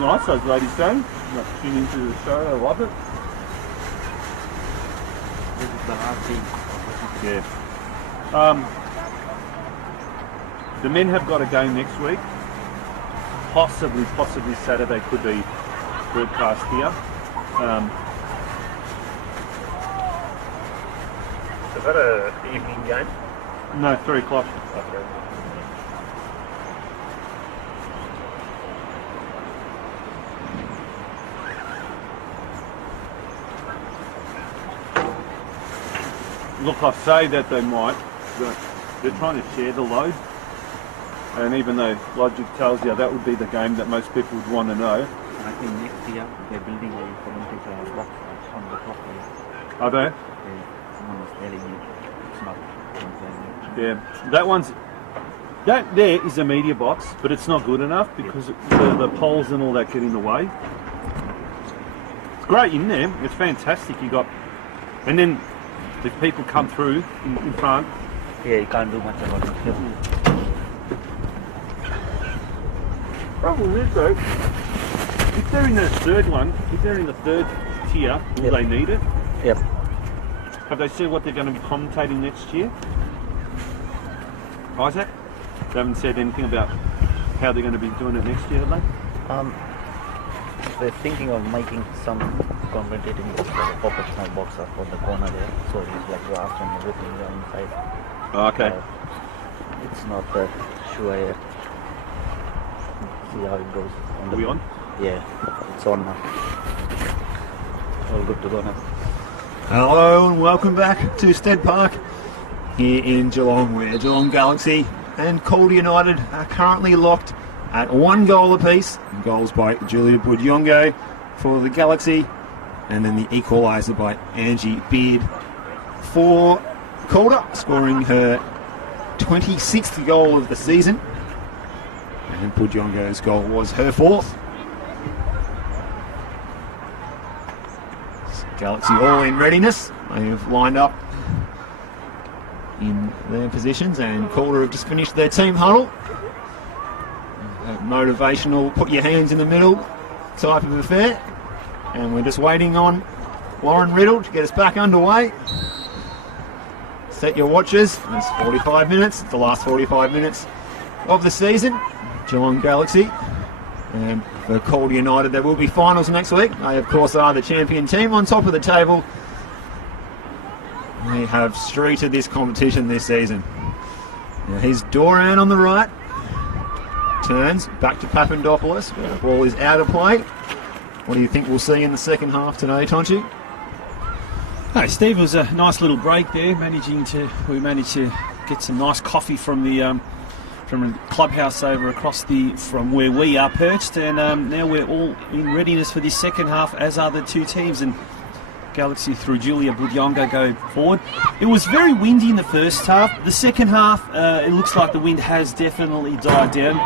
nice, those ladies going. Tune into the show, I love it. This is the hard thing. Yeah. The men have got a game next week. Possibly Saturday could be broadcast here. Is that an evening game? No, 3 o'clock. Okay. Look, I say that they might, but they're trying to share the load. And even though logic tells you that would be the game that most people would want to know. I think next year they're building a commentator box on the top there. Are they? Someone was telling me it's not confirmed. Yeah, that there is a media box, but it's not good enough because the poles and all that get in the way. It's great in there, it's fantastic. You got, and then the people come through in front. Yeah, you can't do much about it. Problem is though, if they're in the third one, if they're in the third tier, will they need it? Yep. Have they said what they're going to be commentating next year? Isaac? They haven't said anything about how they're going to be doing it next year, have they? They're thinking of making some commentating box, like a professional box up on the corner there, so it's like grass and everything there inside. Okay. It's not sure yet. See how it goes. Are we on? Yeah, it's on now. All good to go now. Hello and welcome back to Stead Park here in Geelong, where Geelong Galaxy and Calder United are currently locked at 1 goal apiece. Goals by Julia Budjongo for the Galaxy, and then the equaliser by Angie Beard for Calder, scoring her 26th goal of the season. And Budjongo's goal was her 4th. Galaxy all in readiness. They have lined up in their positions, and Calder have just finished their team huddle. Motivational, put your hands in the middle type of affair. And we're just waiting on Lauren Riddle to get us back underway. Set your watches. It's 45 minutes. It's the last 45 minutes of the season. Geelong Galaxy. And for Calder United, there will be finals next week. They, of course, are the champion team on top of the table. They have streeted this competition this season. Now here's Doran on the right. Turns back to Papandopoulos. The ball is out of play. What do you think we'll see in the second half today, Tonchi? Hey, Steve, it was a nice little break there. We managed to get some nice coffee from the clubhouse over across from where we are perched, and now we're all in readiness for this second half, as are the two teams. And Galaxy through Julia Budjongo go forward. It was very windy in the first half. The second half, it looks like the wind has definitely died down.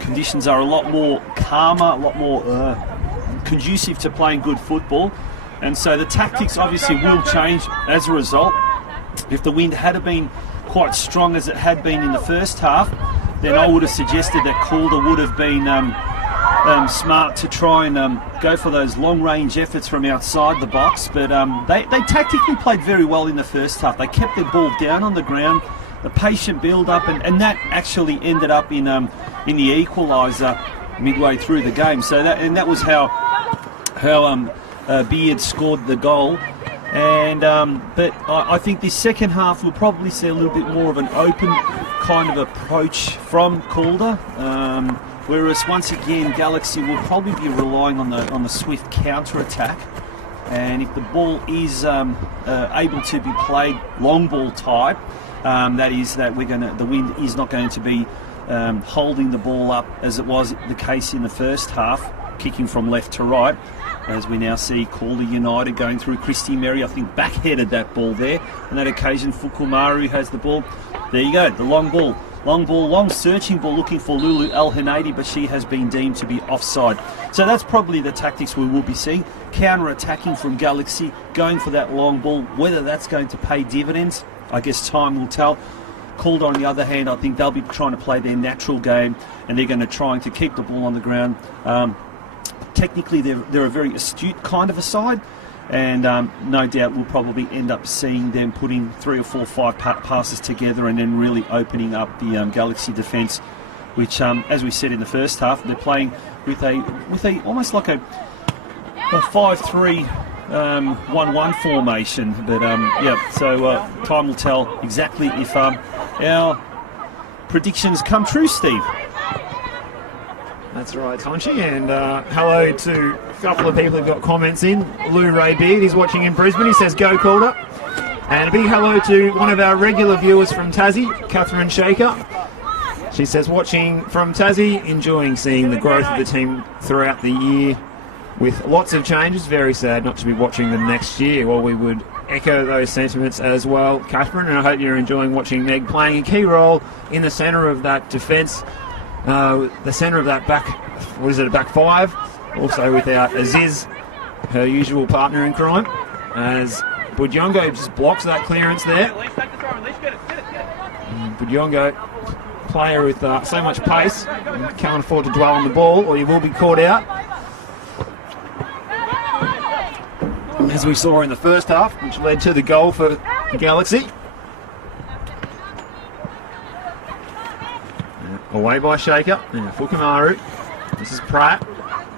Conditions are a lot more calmer, a lot more conducive to playing good football, and so the tactics obviously will change as a result. If the wind had been quite strong as it had been in the first half, then I would have suggested that Calder would have been smart to try and go for those long-range efforts from outside the box. But they tactically played very well in the first half. They kept their ball down on the ground, the patient build-up, and that actually ended up in the equaliser midway through the game. So that was how Beard scored the goal. And but I think this second half we'll probably see a little bit more of an open kind of approach from Calder, whereas once again Galaxy will probably be relying on the swift counter attack. And if the ball is able to be played long ball type, that is that the wind is not going to be holding the ball up as it was the case in the first half, kicking from left to right. As we now see Calder United going through Christy Merry, I think backheaded that ball there. On that occasion, Kumari has the ball. There you go, the long searching ball looking for Lulu El Hanadi, but she has been deemed to be offside. So that's probably the tactics we will be seeing. Counter-attacking from Galaxy, going for that long ball. Whether that's going to pay dividends, I guess time will tell. Calder, on the other hand, I think they'll be trying to play their natural game, and they're going to try to keep the ball on the ground. technically they're a very astute kind of a side, and no doubt we'll probably end up seeing them putting 3 or 4 or 5 passes together and then really opening up the Galaxy defence, which, as we said in the first half, they're playing with a almost like a 5-3 1-1 formation. But so time will tell exactly if our predictions come true, Steve. That's right, Tonchi, and hello to a couple of people who've got comments in. Lou Ray Beard, he's watching in Brisbane, he says go Calder. And a big hello to one of our regular viewers from Tassie, Catherine Shaker. She says watching from Tassie, enjoying seeing the growth of the team throughout the year with lots of changes. Very sad not to be watching them next year. Well, we would echo those sentiments as well, Catherine, and I hope you're enjoying watching Meg playing a key role in the centre of that defence. The centre of that back, a back 5, also without Aziz, her usual partner in crime, as Budiongo just blocks that clearance there. Budiongo, player with so much pace, can't afford to dwell on the ball or you will be caught out. As we saw in the first half, which led to the goal for Galaxy. Away by Shaker, and for Kumari. This is Pratt,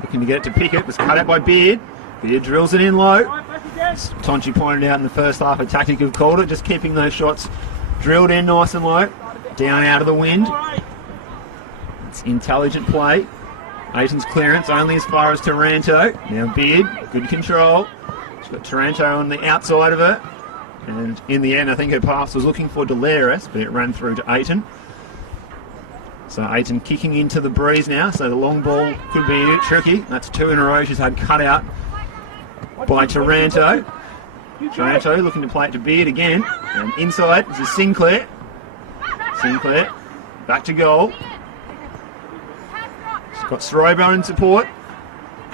looking to get it to Pickett, was cut out by Beard. Beard drills it in low. As Tonchi pointed out in the first half, a tactic of Calder, just keeping those shots drilled in nice and low, down out of the wind. It's intelligent play. Aiton's clearance only as far as Taranto. Now Beard, good control. She's got Taranto on the outside of her. And in the end, I think her pass was looking for Delaris, but it ran through to Aiton. So Aiton kicking into the breeze now, so the long ball could be tricky. That's 2 in a row she's had cut out by Taranto. Taranto looking to play it to Beard again. And inside, this is Sinclair. Sinclair, back to goal. She's got Shriver in support.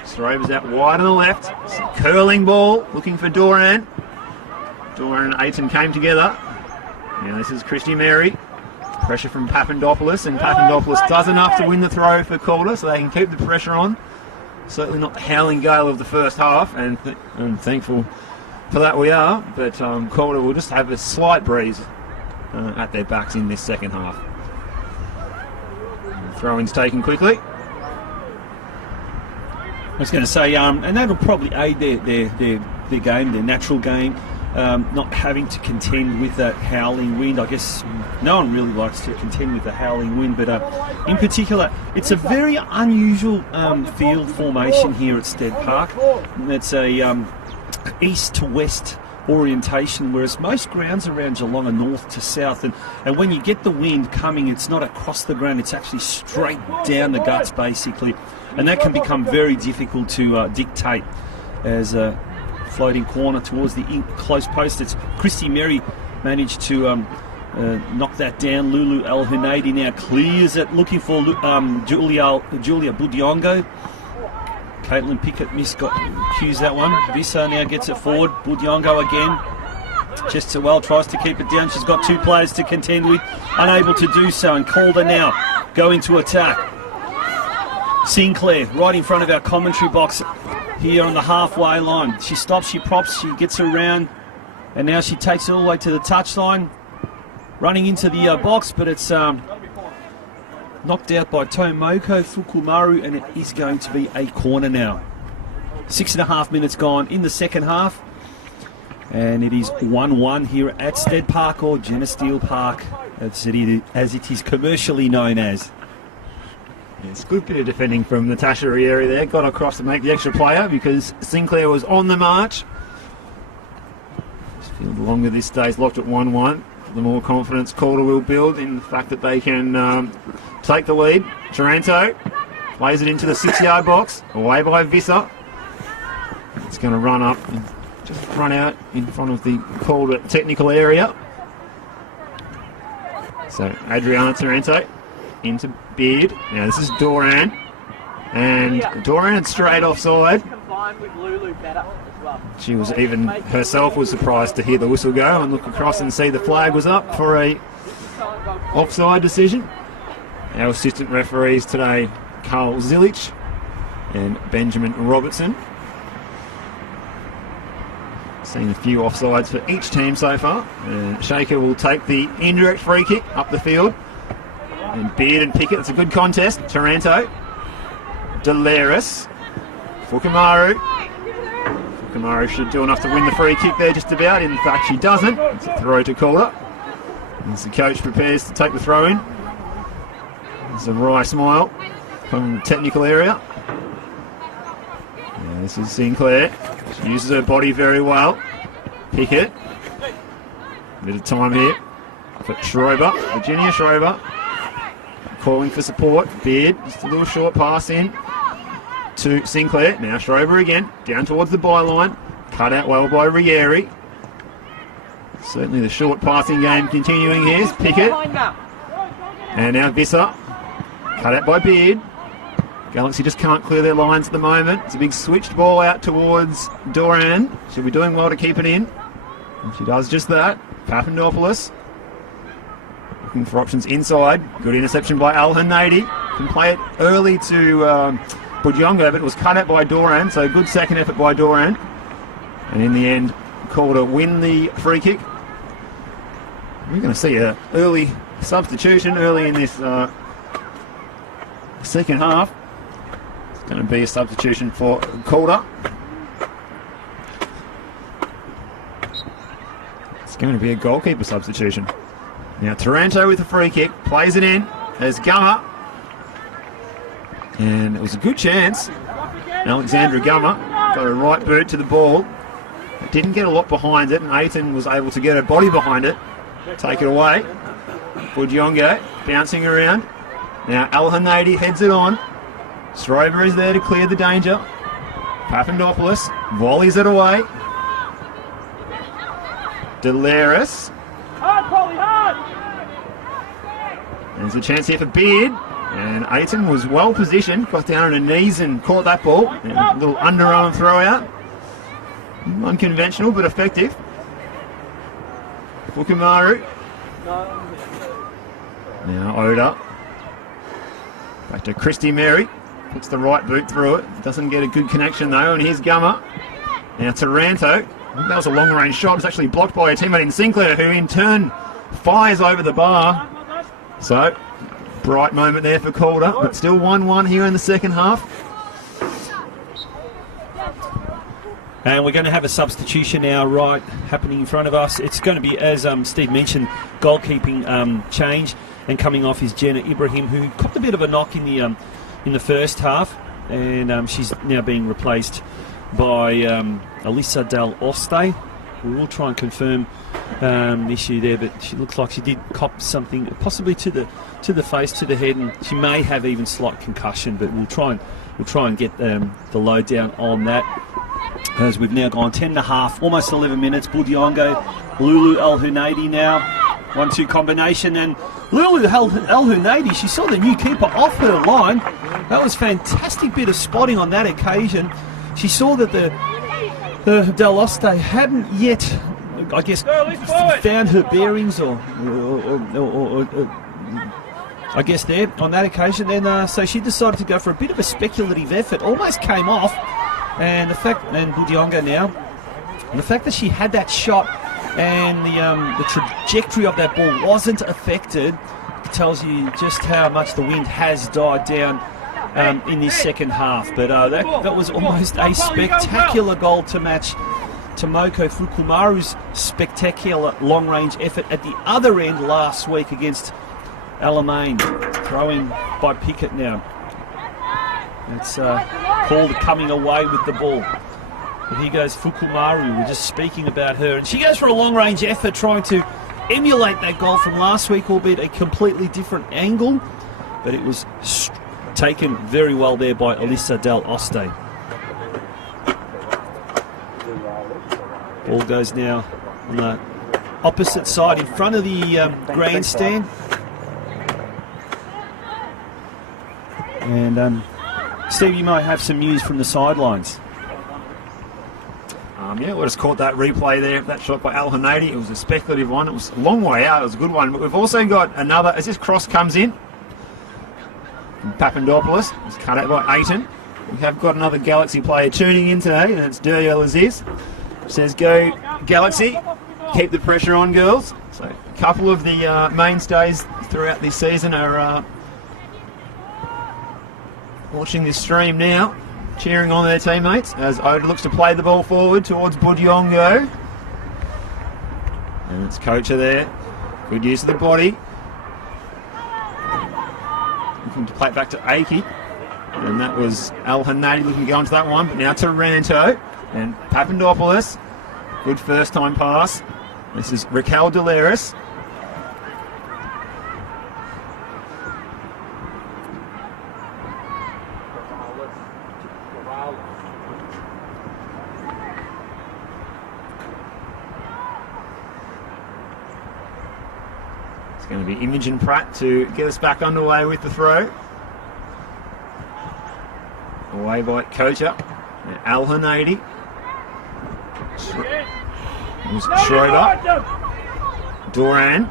Shriver's out wide on the left. Curling ball, looking for Doran. Doran and Aiton came together. Now this is Christy Mary. Pressure from Papandopoulos, and Papandopoulos does enough to win the throw for Calder, so they can keep the pressure on. Certainly not the howling gale of the first half, and thankful for that we are, but Calder will just have a slight breeze at their backs in this second half. Throw-ins taken quickly. I was going to say, and that'll probably aid their game, their natural game. Not having to contend with that howling wind. I guess no one really likes to contend with the howling wind, but in particular, it's a very unusual field formation here at Stead Park. It's a east to west orientation, whereas most grounds around Geelong are north to south, and when you get the wind coming, it's not across the ground, it's actually straight down the guts basically, and that can become very difficult to dictate as a floating corner towards the close post. It's Christy Merry managed to knock that down. Lulu El Hunaydi now clears it, looking for Julia Budiongo. Caitlin Pickett cues that one. Vissa now gets it forward. Budiongo again. Just so well tries to keep it down. She's got 2 players to contend with, unable to do so, and Calder now going to attack. Sinclair right in front of our commentary box here on the halfway line. She stops, she props, she gets around, and now she takes it all the way to the touchline, running into the box, but it's knocked out by Tomoko Fukumaru, and it is going to be a corner now. 6.5 minutes gone in the second half, and it is 1-1 here at Stead Park, or Jenna Steele Park, as it is commercially known as. It's a good bit of defending from Natasha Rieri there. Got across to make the extra player because Sinclair was on the march. Just feel the longer this stays locked at 1-1, the more confidence Calder will build in the fact that they can take the lead. Taranto plays it into the 6-yard box, away by Vissa. It's going to run up and just run out in front of the Calder technical area. So Adriana Taranto into Beard. Now this is Doran, and Doran straight offside. She was even herself was surprised to hear the whistle go and look across and see the flag was up for a offside decision. Our assistant referees today, Carl Zilic and Benjamin Robertson. Seen a few offsides for each team so far. And Shaker will take the indirect free kick up the field. And Beard and Pickett, it's a good contest. Taranto, Delaris, Fukumaru. Fukumaru should do enough to win the free kick there just about. In fact, she doesn't. It's a throw to Calder. As the coach prepares to take the throw in. There's a wry smile from the technical area. And this is Sinclair. She uses her body very well. Pickett. Bit of time here for Shriver, Virginia Shriver. Calling for support. Beard, just a little short pass in to Sinclair. Now Shriver again, down towards the byline. Cut out well by Rieri. Certainly the short passing game continuing here. Is Pickett. And now Visser. Cut out by Beard. Galaxy just can't clear their lines at the moment. It's a big switched ball out towards Doran. She'll be doing well to keep it in. And she does just that. Papandopoulos looking for options inside. Good interception by Al Hanadi. Can play it early to Budjongo, but it was cut out by Doran. So good second effort by Doran. And in the end, Calder win the free kick. We're going to see an early substitution early in this second half. Going to be a substitution for Calder. It's going to be a goalkeeper substitution. Now Taranto with the free kick, plays it in. There's Gummer. And it was a good chance. Alexandra Gummer got a right boot to the ball. Didn't get a lot behind it, and Aiton was able to get her body behind it. Take it away. Budjongo bouncing around. Now Al Hanadi heads it on. Stroma is there to clear the danger. Papandopoulos volleys it away. Delaris. There's a chance here for Beard. And Aiton was well positioned. Got down on her knees and caught that ball. And a little underarm throw out. Unconventional but effective. Fukumaru. Now Odor. Back to Christy Mary. Puts the right boot through it. Doesn't get a good connection though. And here's Gummer. Now Taranto. I think that was a long range shot. It's actually blocked by a teammate in Sinclair, who in turn fires over the bar. So, bright moment there for Calder. But still 1-1 here in the second half. And we're going to have a substitution now right happening in front of us. It's going to be, as Steve mentioned, goalkeeping change. And coming off is Jenna Ibrahim, who copped a bit of a knock in the first half. And she's now being replaced by Alyssa Del Oste. We will try and confirm the issue there, but she looks like she did cop something, possibly to the face, to the head, and she may have even slight concussion. But we'll try and get the lowdown on that. As we've now gone 10.5, almost 11 minutes. Budjongo, Lulu Al Hunadi now, 1-2 combination, and Lulu Al Hunadi, she saw the new keeper off her line. That was fantastic bit of spotting on that occasion. She saw that the Del Oste hadn't yet, I guess, found her bearings or I guess there on that occasion. And so she decided to go for a bit of a speculative effort. Almost came off, and Budjongo now, and the fact that she had that shot and the trajectory of that ball wasn't affected tells you just how much the wind has died down in this second half. But that was almost a spectacular goal to match Tomoko Fukumaru's spectacular long-range effort at the other end last week against Alamein. Throw-in by Pickett now. It's called coming away with the ball. But here goes Fukumaru. We're just speaking about her. And she goes for a long-range effort, trying to emulate that goal from last week, albeit a completely different angle. But it was taken very well there by Alyssa Del Oste. Ball goes now on the opposite side in front of the grandstand. And Steve, you might have some news from the sidelines. Yeah, we just caught that replay there, that shot by Al Hanadi. It was a speculative one. It was a long way out. It was a good one. But we've also got another, as this cross comes in, Papandopoulos is cut out by Aiton. We have got another Galaxy player tuning in today, and it's Deryo Aziz. Says, go Galaxy, keep the pressure on, girls. So a couple of the mainstays throughout this season are watching this stream now, cheering on their teammates as Odor looks to play the ball forward towards Budiongo. And it's Kocha there. Good use of the body. Looking to play it back to Aki. And that was Al Hanadi looking to go into that one. But now Taranto and Papandopoulos. Good first time pass. This is Raquel Delaris. It's going to be Imogen Pratt to get us back underway with the throw. Away by Kocha. Al Hanadi. Shriver. Doran.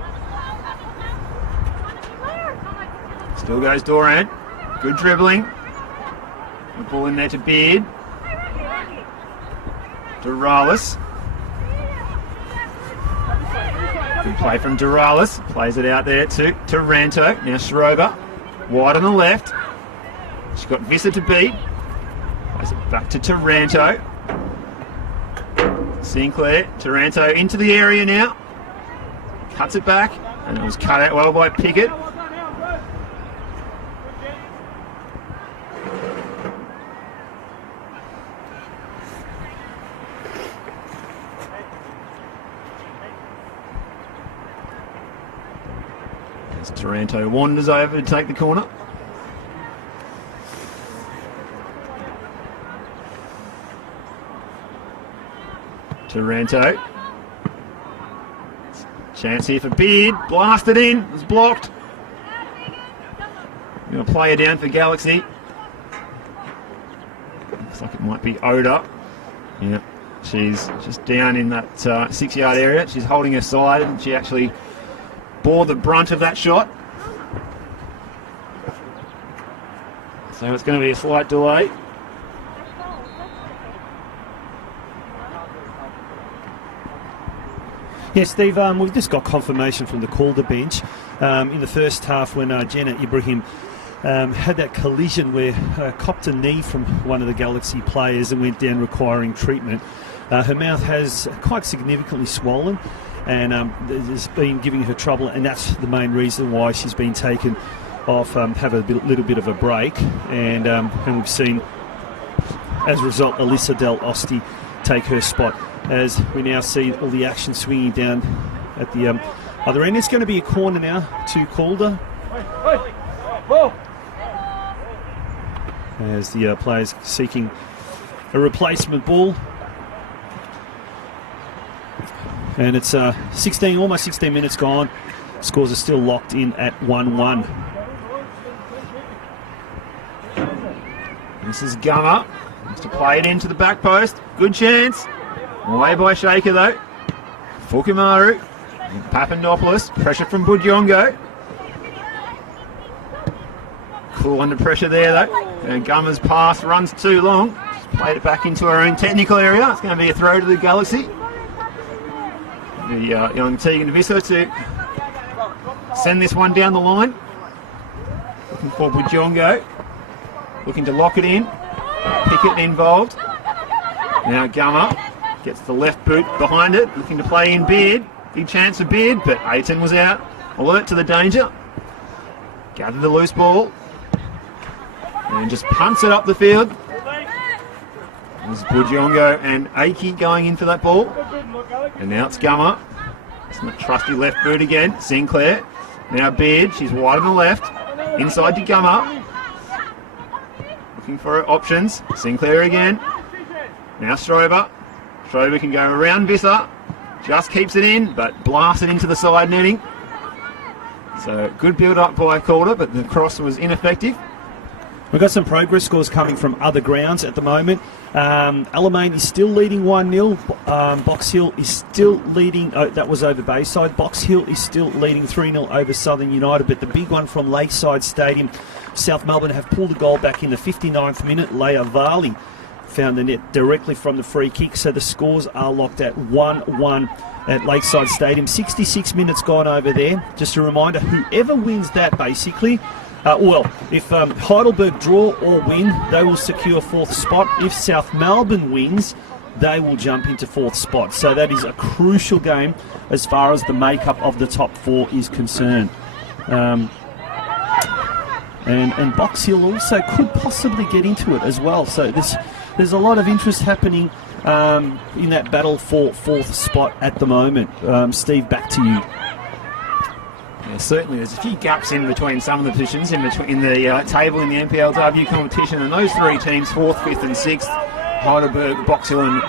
Still goes Doran. Good dribbling. The ball in there to Beard. Duralis. Good play from Duralis. Plays it out there to Taranto. Now Shriver. Wide on the left. She's got Visser to beat. Plays it back to Taranto. Sinclair. Taranto into the area now. Cuts it back. And it was cut out well by Pickett. As Taranto wanders over to take the corner. Taranto. Chance here for Beard. Blasted in. It was blocked. Going to play her down for Galaxy. Looks like it might be Odor. Yeah, she's just down in that 6-yard area. She's holding her side and she actually bore the brunt of that shot. So it's going to be a slight delay. Yeah, Steve, we've just got confirmation from the Calder bench in the first half when Jenna Ibrahim had that collision where copped a knee from one of the Galaxy players and went down requiring treatment. Her mouth has quite significantly swollen and has been giving her trouble, and that's the main reason why she's been taken off, have a little bit of a break, and we've seen, as a result, Alyssa Del Osti take her spot, as we now see all the action swinging down at the other end. It's going to be a corner now to Calder, as the players seeking a replacement ball. And it's almost 16 minutes gone. Scores are still locked in at 1-1. This is Gummer. Wants to play it into the back post. Good chance. Away by Shaker though. Fukumaru. Papandopoulos. Pressure from Budiongo. Cool under pressure there though. And Gummer's pass runs too long. Just played it back into her own technical area. It's going to be a throw to the Galaxy. The young Tegan Visser to send this one down the line. Looking for Budiongo. Looking to lock it in. Pickett involved. Now Gummer gets the left boot behind it. Looking to play in Beard. Big chance for Beard, but Aiton was out. Alert to the danger. Gather the loose ball. And just punts it up the field. There's Budiongo and Aki going in for that ball. And now it's Gummer. It's the trusty left boot again. Sinclair. Now Beard. She's wide on the left. Inside to Gummer. Looking for her options. Sinclair again. Now Stroma. Stroma can go around Visser. Just keeps it in, but blasts it into the side netting. So good build up by Calder, but the cross was ineffective. We've got some progress scores coming from other grounds at the moment. Alamein is still leading 1-0. Box Hill is still leading. Oh, that was over Bayside. Box Hill is still leading 3-0 over Southern United. But the big one from Lakeside Stadium, South Melbourne have pulled the goal back in the 59th minute. Leia Varley found the net directly from the free kick. So the scores are locked at 1-1 at Lakeside Stadium. 66 minutes gone over there. Just a reminder, whoever wins that basically... if Heidelberg draw or win, they will secure 4th spot. If South Melbourne wins, they will jump into 4th spot. So that is a crucial game as far as the makeup of the top 4 is concerned. And Box Hill also could possibly get into it as well. So there's a lot of interest happening in that battle for 4th spot at the moment. Steve, back to you. Yeah, certainly, there's a few gaps in between some of the positions in the table in the NPLW competition, and those 3 teams, 4th, 5th and 6th, Heidelberg, Box Hill and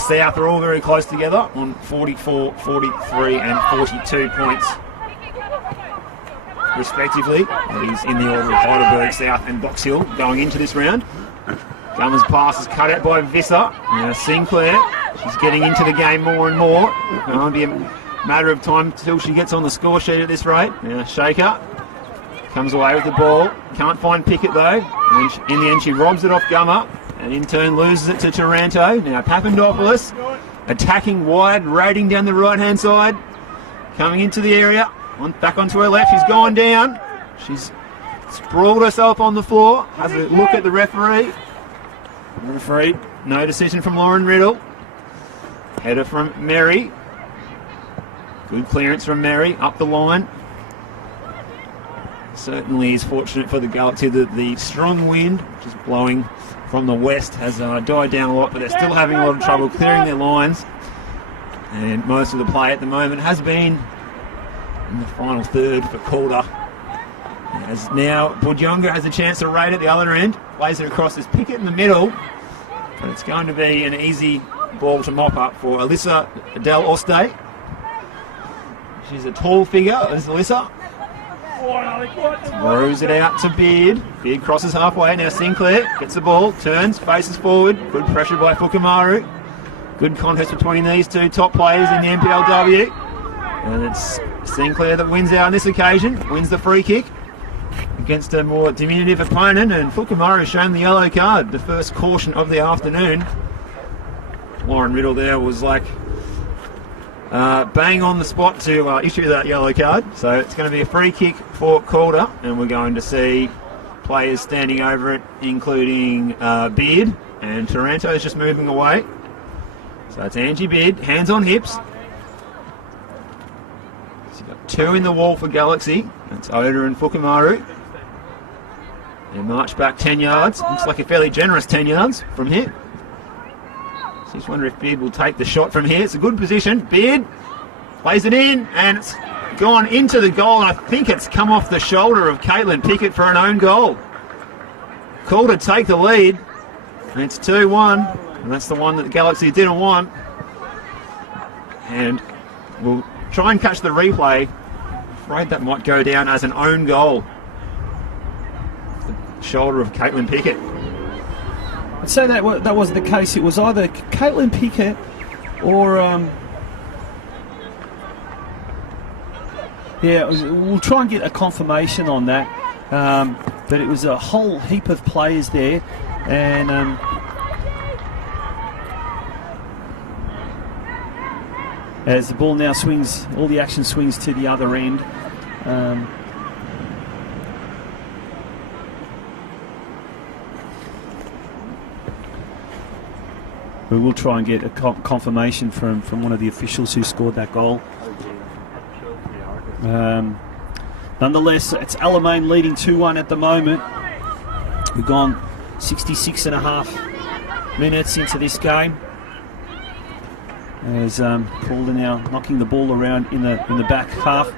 South, are all very close together on 44, 43 and 42 points respectively. He's in the order of Heidelberg, South and Box Hill going into this round. Gummer's pass is cut out by Visser. Now Sinclair, she's getting into the game more and more. It won't be a matter of time until she gets on the score sheet at this rate. Now Shaker comes away with the ball. Can't find Pickett though. And in the end she robs it off Gummer and in turn loses it to Taranto. Now Papandopoulos attacking wide, raiding down the right hand side. Coming into the area. Back onto her left. She's gone down. She's sprawled herself on the floor. Has a look at the referee. The referee, no decision from Lauren Riddle. Header from Merry. Good clearance from Merry, up the line. Certainly is fortunate for the Galaxy that the strong wind, which is blowing from the west, has died down a lot, but they're still having a lot of trouble clearing their lines. And most of the play at the moment has been in the final third for Calder. As now Budjonga has a chance to raid at the other end. Plays it across as Pickett in the middle. But it's going to be an easy ball to mop up for Alyssa Del Oste. She's a tall figure, as Alyssa. Throws it out to Beard. Beard crosses halfway. Now Sinclair gets the ball, turns, faces forward. Good pressure by Fukumaru. Good contest between these two top players in the NPLW. And it's Sinclair that wins out on this occasion. Wins the free kick against a more diminutive opponent. And Fukumaru shown the yellow card. The first caution of the afternoon. Lauren Riddle there was like... bang on the spot to issue that yellow card. So it's going to be a free kick for Calder, and we're going to see players standing over it, including Beard, and Taranto's just moving away. So it's Angie Beard, hands on hips. She's got 2 in the wall for Galaxy. That's Odor and Fukumaru. They march back 10 yards. Looks like a fairly generous 10 yards from here. Just wonder if Beard will take the shot from here. It's a good position. Beard plays it in, and it's gone into the goal. And I think it's come off the shoulder of Caitlin Pickett for an own goal. Calder take the lead, and it's 2-1. And that's the one that the Galaxy didn't want. And we'll try and catch the replay. I'm afraid that might go down as an own goal. The shoulder of Caitlin Pickett. I'd say that was the case. It was either Caitlin Pickett or we'll try and get a confirmation on that. But it was a whole heap of players there, and as the ball now swings, all the action swings to the other end. We will try and get a confirmation from one of the officials who scored that goal. Nonetheless, it's Alamein leading 2-1 at the moment. We've gone 66 and a half minutes into this game. As Calder now knocking the ball around in the back half.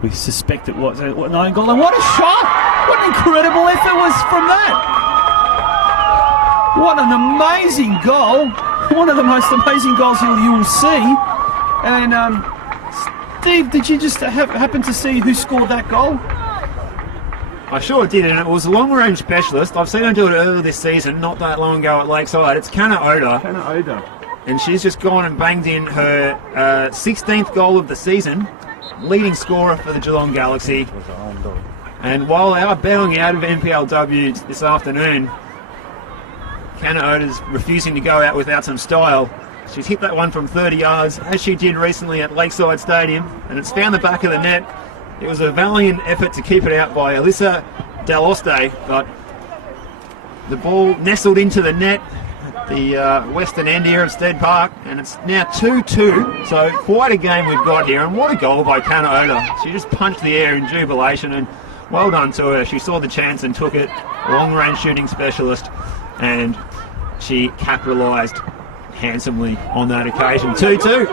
We suspect it was an own goal, and what a shot! What an incredible effort was from that! What an amazing goal one of the most amazing goals you will see. And Steve, did you just happen to see who scored that goal? I sure did, and it was a long-range specialist. I've seen her do it earlier this season, not that long ago at Lakeside. It's Odor. And she's just gone and banged in her 16th goal of the season, leading scorer for the Geelong Galaxy. And while they are bailing out of NPLW this afternoon, Odor's refusing to go out without some style. She's hit that one from 30 yards, as she did recently at Lakeside Stadium, and it's found the back of the net. It was a valiant effort to keep it out by Alyssa Daloste, but the ball nestled into the net at the western end here of Stead Park, and it's now 2-2, so quite a game we've got here, and what a goal by Odor. She just punched the air in jubilation, and well done to her. She saw the chance and took it, long-range shooting specialist, and she capitalised handsomely on that occasion. 2-2,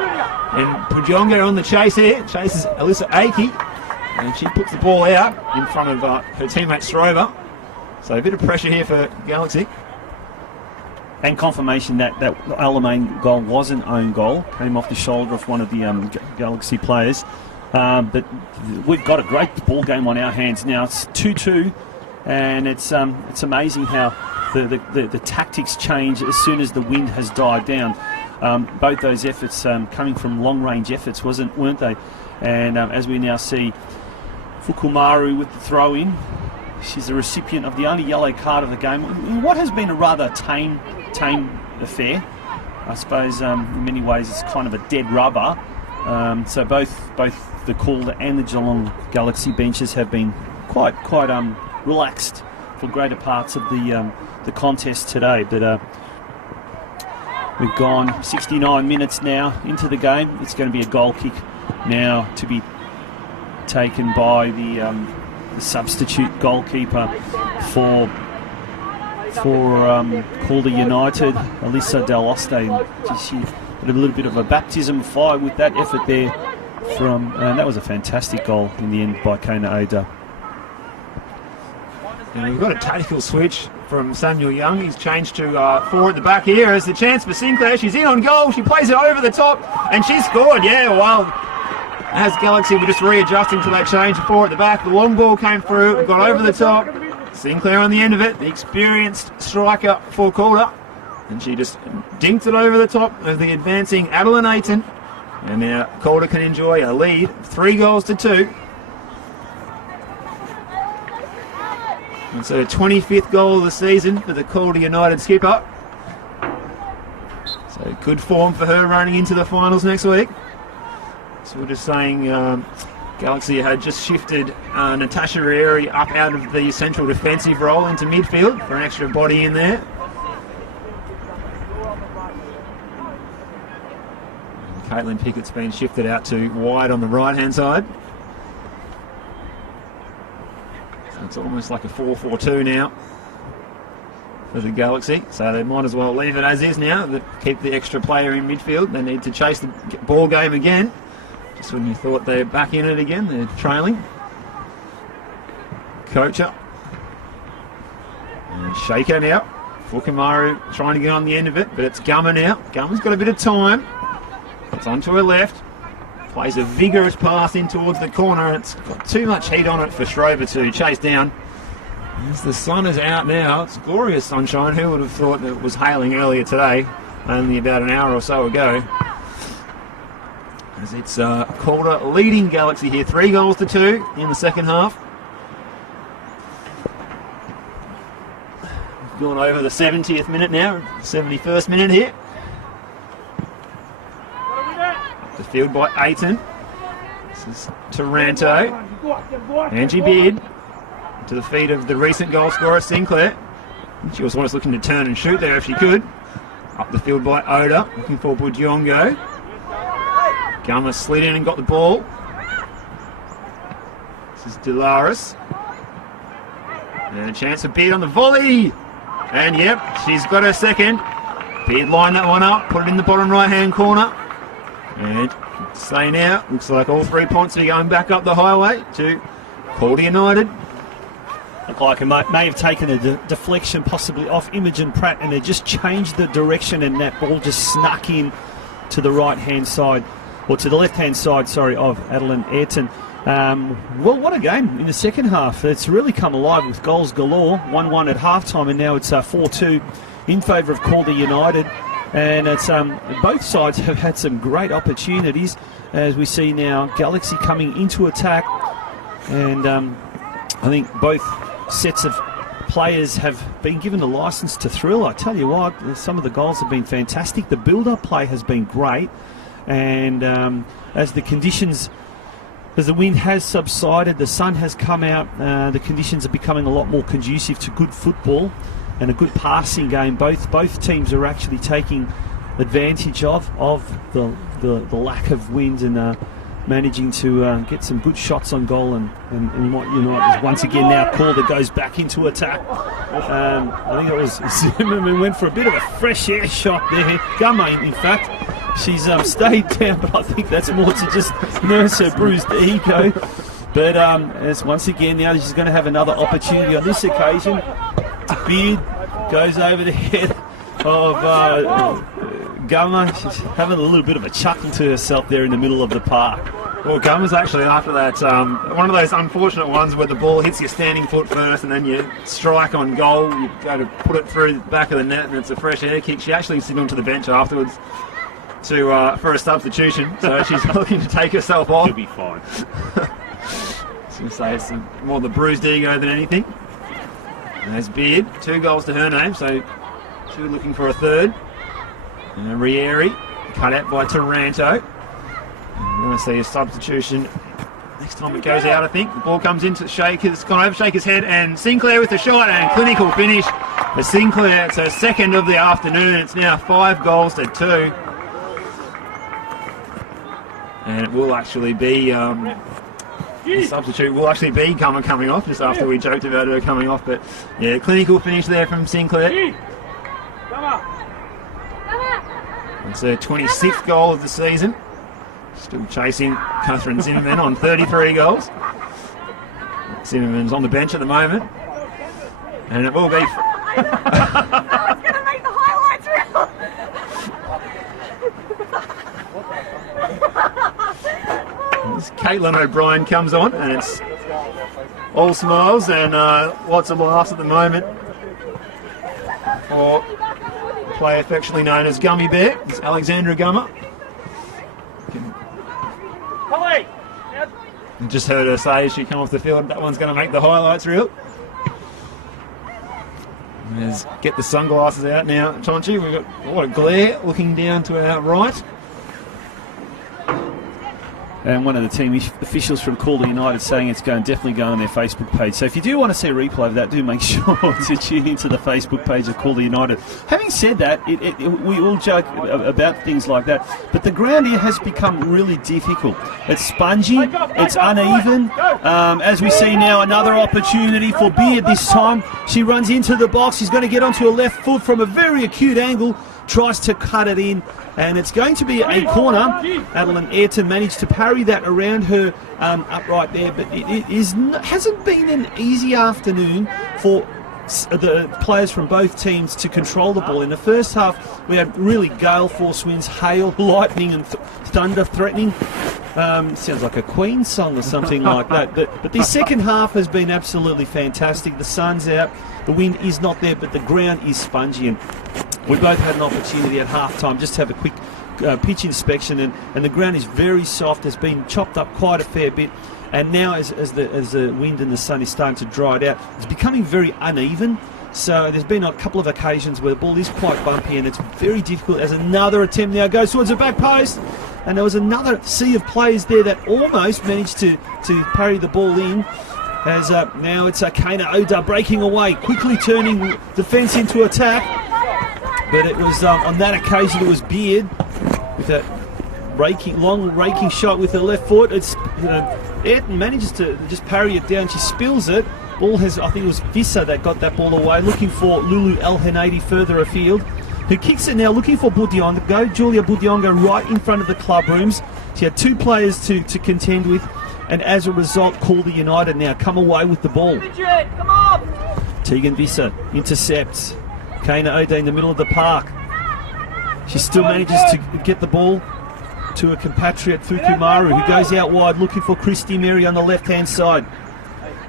and Pujonga on the chase here, chases Alyssa Akey, and she puts the ball out in front of her teammate Shriver. So a bit of pressure here for Galaxy. And confirmation that Alamein goal was an own goal, came off the shoulder of one of the Galaxy players. But we've got a great ball game on our hands now. It's 2-2, and it's amazing how the tactics change as soon as the wind has died down. Both those efforts coming from long-range efforts, weren't they? And as we now see, Kumari with the throw-in. She's the recipient of the only yellow card of the game. In what has been a rather tame affair. I suppose in many ways it's kind of a dead rubber. So both the Calder and the Geelong Galaxy benches have been quite relaxed for greater parts of the contest today. But we've gone 69 minutes now into the game. It's going to be a goal kick now to be taken by the substitute goalkeeper for Calder United, Alyssa Daloste. She had a little bit of a baptism of fire with that effort there and that was a fantastic goal in the end by Odor. And we've got a tactical switch from Samuel Young. He's changed to 4 at the back here. As the chance for Sinclair. She's in on goal. She plays it over the top, and she scored. Yeah, well, as Galaxy were just readjusting to that change, 4 at the back. The long ball came through, it got over the top. Sinclair on the end of it, the experienced striker for Calder, and she just dinked it over the top of the advancing Adeline. And now Calder can enjoy a lead, 3-2. It's her 25th goal of the season for the Calder United skipper. So good form for her running into the finals next week. So we're just saying Galaxy had just shifted Natasha Rieri up out of the central defensive role into midfield for an extra body in there. And Caitlin Pickett's been shifted out to wide on the right-hand side. So it's almost like a 4-4-2 now for the Galaxy. So they might as well leave it as is now, keep the extra player in midfield. They need to chase the ball game again. Just when you thought they're back in it again, they're trailing. Kocher. And Shaker now. Fukumaru trying to get on the end of it, but it's Gummer now. Gummer's got a bit of time. It's onto her left. Plays a vigorous pass in towards the corner. It's got too much heat on it for Shriver to chase down. As the sun is out now, it's glorious sunshine. Who would have thought that it was hailing earlier today, only about an hour or so ago. As it's Calder leading Galaxy here, 3-2 in the second half. We've gone over the 70th minute now, 71st minute here. The field by Aiton. This is Taranto. Angie Beard to the feet of the recent goal scorer Sinclair. She was almost looking to turn and shoot there if she could. Up the field by Odor, looking for Budiongo. Gummer slid in and got the ball. This is Delaris. And a chance for Beard on the volley. And yep, she's got her second. Beard lined that one up, put it in the bottom right-hand corner. And stay now. Looks like all 3 points are going back up the highway to Calder United. looked like it may have taken a deflection possibly off Imogen Pratt, and they just changed the direction, and that ball just snuck in to the right-hand side, or to the left-hand side, sorry, of Adeline Ayrton. Well, what a game in the second half. It's really come alive with goals galore. 1-1 at halftime, and now it's 4-2 in favour of Calder United. And it's both sides have had some great opportunities, as we see now Galaxy coming into attack. And I think both sets of players have been given a licence to thrill. I tell you what, some of the goals have been fantastic. The build-up play has been great. And as the conditions... As the wind has subsided, the sun has come out, the conditions are becoming a lot more conducive to good football and a good passing game. Both teams are actually taking advantage of the lack of wind and managing to get some good shots on goal. And what United is once again now Calder goes back into attack. I think it was Zimmerman went for a bit of a fresh air shot there. Gumma, in fact. She's stayed down, but I think that's more to just nurse her bruised ego. But as once again, now she's going to have another opportunity on this occasion. Beard goes over the head of Gumma. She's having a little bit of a chuckle to herself there in the middle of the park. Well, Gumma's actually after that one of those unfortunate ones where the ball hits your standing foot first and then you strike on goal. You go to put it through the back of the net and it's a fresh air kick. She actually sits onto the bench afterwards for a substitution, so she's looking to take herself off. She'll be fine. I was going to say it's more the bruised ego than anything. And there's Beard, 2 goals to her name, so she was looking for a third. And Rieri, cut out by Taranto. I'm going to see a substitution next time it goes out, I think. The ball comes into Shaker's, gone over Shaker's head, and Sinclair with the shot, and clinical finish. For Sinclair, it's her second of the afternoon. It's now 5 goals to 2. And it will actually be, the substitute will actually be coming off, just after we joked about her coming off. But yeah, clinical finish there from Sinclair. It's her 26th goal of the season. Still chasing Catherine Zimmerman on 33 goals. Zimmerman's on the bench at the moment. And it will be... I was going to make the highlights reel. As Caitlin O'Brien comes on, and it's all smiles and lots of laughs at the moment for a player affectionately known as Gummy Bear. It's Alexandra Gummer. I just heard her say as she come off the field, that one's going to make the highlights reel. Let's get the sunglasses out now, Tonchi. We've got a lot of glare looking down to our right. And one of the team officials from Calder United saying it's definitely going on their Facebook page. So if you do want to see a replay of that, do make sure to tune into the Facebook page of Calder United. Having said that, we all joke about things like that, but the ground here has become really difficult. It's spongy, it's uneven. As we see now, another opportunity for Beard this time. She runs into the box. She's going to get onto her left foot from a very acute angle. Tries to cut it in, and it's going to be a corner. Adeline Ayrton managed to parry that around her upright there, but it hasn't been an easy afternoon for the players from both teams to control the ball. In the first half, we had really gale force winds, hail, lightning and thunder threatening. Sounds like a Queen song or something like that. But the second half has been absolutely fantastic. The sun's out, the wind is not there, but the ground is spongy. And we both had an opportunity at half-time just to have a quick pitch inspection, and the ground is very soft. It's been chopped up quite a fair bit. And now as the wind and the sun is starting to dry it out, it's becoming very uneven. So there's been a couple of occasions where the ball is quite bumpy and it's very difficult. As another attempt now goes towards the back post, and there was another sea of players there that almost managed to parry the ball in. As now it's Kana Odor breaking away, quickly turning defence into attack. But it was on that occasion it was Beard with a long raking shot with her left foot. It's Ayrton manages to just parry it down. She spills it. Ball has, I think it was Visser that got that ball away, looking for Lulu El Hanadi further afield, who kicks it now, looking for Budiongo. Julia Budiongo right in front of the club rooms. She had 2 players to contend with. and as a result, Calder United now come away with the ball. Come on! Tegan Visser intercepts. Kana Odor in the middle of the park. She still manages to get the ball to a compatriot, Kumari, who goes out wide looking for Christy Mary on the left-hand side.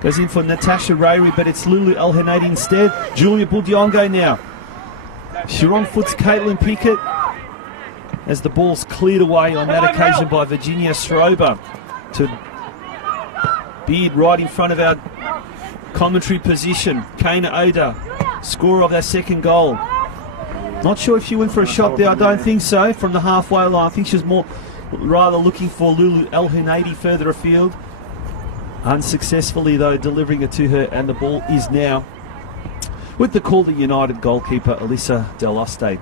Goes in for Natasha Rayri, but it's Lulu El Hanadi instead. Julia Budyongo now. She wrong foots Caitlin Pickett as the ball's cleared away on that occasion by Virginia Shriver to Beard right in front of our commentary position. Kana Odor, scorer of their second goal. Not sure if she went for a shot there. I don't think so. From the halfway line, I think she was rather looking for Lulu El Hanadi further afield. Unsuccessfully though, delivering it to her, and the ball is now with the Calder United goalkeeper Alyssa Deloste.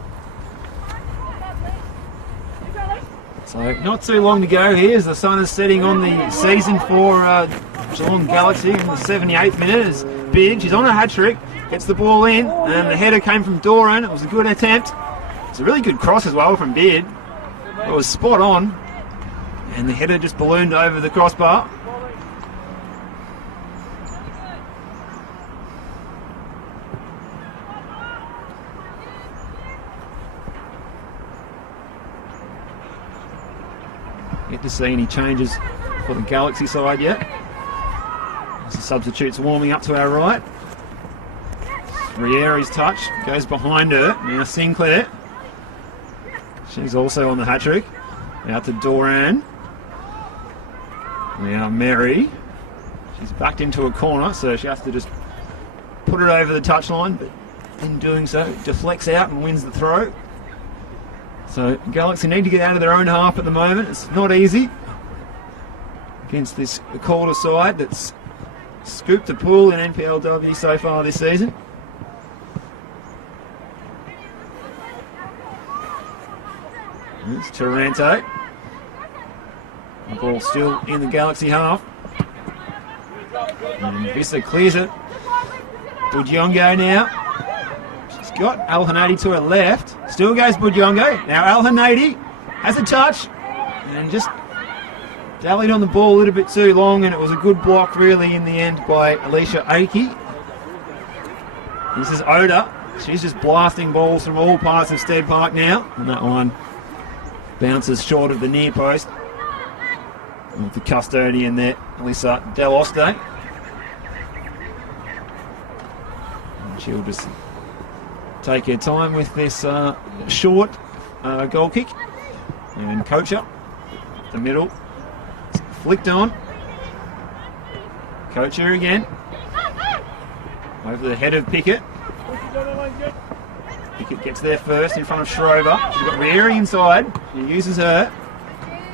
So not too long to go here as the sun is setting on the season for Geelong Galaxy in the 78th minute. As Beard, she's on a hat-trick, gets the ball in, and the header came from Doran. It was a good attempt. It's a really good cross as well from Beard. It was spot on, and the header just ballooned over the crossbar. Yet to see any changes for the Galaxy side yet. As the substitute's warming up to our right. Rieri's touch goes behind her. Now Sinclair. She's also on the hat-trick. Out to Doran. Now Mary. She's backed into a corner, so she has to just put it over the touchline, but in doing so, deflects out and wins the throw. So Galaxy need to get out of their own half at the moment. It's not easy against this Calder side that's scooped the pool in NPLW so far this season. It's Taranto. The ball still in the Galaxy half. And Visser clears it. Budyongo now. Got Al Hanadi to her left. Still goes Budyongo. Now Al Hanadi has a touch and just dallied on the ball a little bit too long, and it was a good block really in the end by Alicia Akey. This is Odor. She's just blasting balls from all parts of Stead Park now, and that one bounces short of the near post. With the custodian there, Alyssa Deloste. And she'll just take her time with this short goal kick. And Kocher, the middle, it's flicked on. Kocher again. Over the head of Pickett. Pickett gets there first in front of Shriver. She's got Rieri inside. She uses her.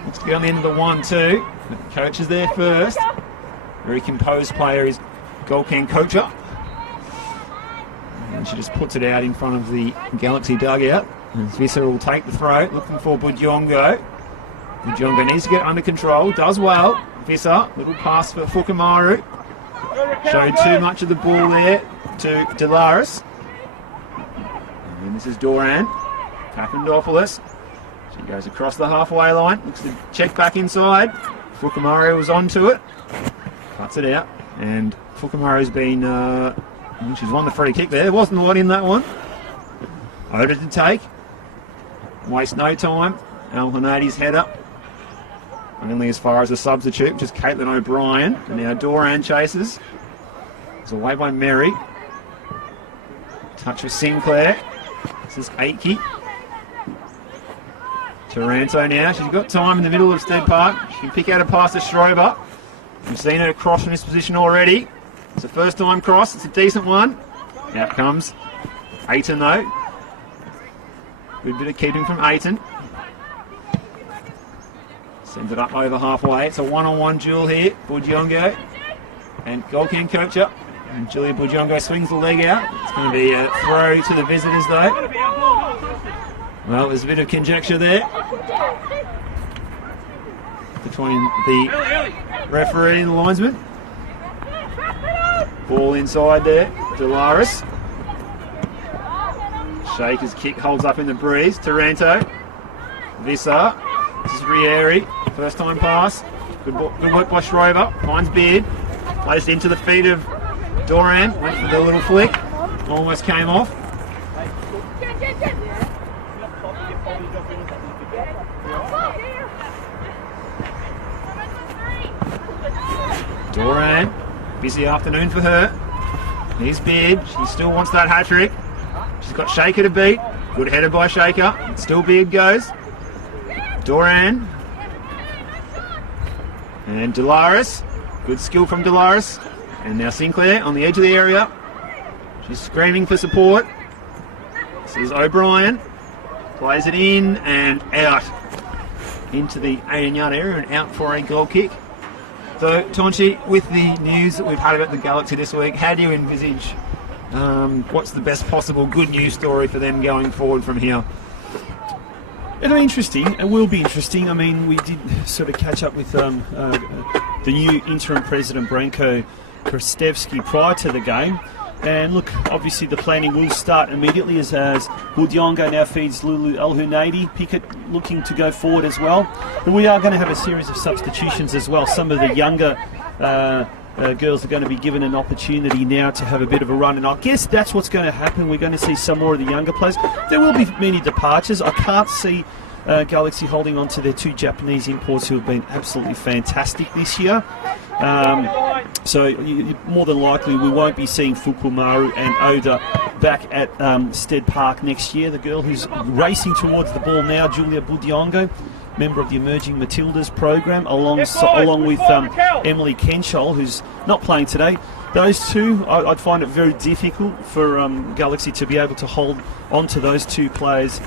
Looks to be on the end of the 1-2. Kocher's there first. Very composed player is Golcan Kocher. And she just puts it out in front of the Galaxy dugout. And Visser will take the throw, looking for Budyongo. Budyongo needs to get under control, does well. Visser, little pass for Fukumaru. Showed too much of the ball there to Delaris. And this is Doran. Papandopoulos. She goes across the halfway line, looks to check back inside. Fukumaru was onto it. Cuts it out. And Fukumaru's been... she's won the free kick there. There wasn't a lot in that one. Odor to take. Waste no time. Al Hanadi's header. Only as far as the substitute, which is Caitlin O'Brien. And now Doran chases. It's away by Mary. Touch with Sinclair. This is Akey. Taranto now. She's got time in the middle of Stead Park. She can pick out a pass to Schrober. We've seen her cross from this position already. It's a first time cross. It's a decent one. Out comes Ayton though. Good bit of keeping from Ayton. Sends it up over halfway. It's a one-on-one duel here. Budyongo and Golcan Kocher. And Julia Budyongo swings the leg out. It's going to be a throw to the visitors though. Well, there's a bit of conjecture there between the referee and the linesman. Ball inside there. Delaris. Shaker's kick holds up in the breeze. Taranto. Visser. This is Rieri. First time pass. Good work by Shriver. Finds Beard. Placed into the feet of Doran. Went for the little flick. Almost came off. Doran. Busy afternoon for her. Here's Beard. She still wants that hat trick. She's got Shaker to beat. Good header by Shaker. Still Beard goes. Doran. And Delaris. Good skill from Delaris. And now Sinclair on the edge of the area. She's screaming for support. This is O'Brien. Plays it in and out. Into the 18-yard area and out for a goal kick. So, Tonchi, with the news that we've had about the Galaxy this week, how do you envisage what's the best possible good news story for them going forward from here? It'll be interesting. It will be interesting. I mean, we did sort of catch up with the new interim president, Branko Krastevsky, prior to the game. And look, obviously the planning will start immediately as Budyongo now feeds Lulu El Hunaidi. Pickett looking to go forward as well. But we are going to have a series of substitutions as well. Some of the younger girls are going to be given an opportunity now to have a bit of a run. And I guess that's what's going to happen. We're going to see some more of the younger players. There will be many departures. I can't see Galaxy holding on to their two Japanese imports who have been absolutely fantastic this year. So more than likely we won't be seeing Fukumaru and Odor back at Stead Park next year. The girl who's racing towards the ball now, Julia Budyongo, member of the Emerging Matildas program, along with Emily Kenshall, who's not playing today. Those two, I'd find it very difficult for Galaxy to be able to hold on to those two players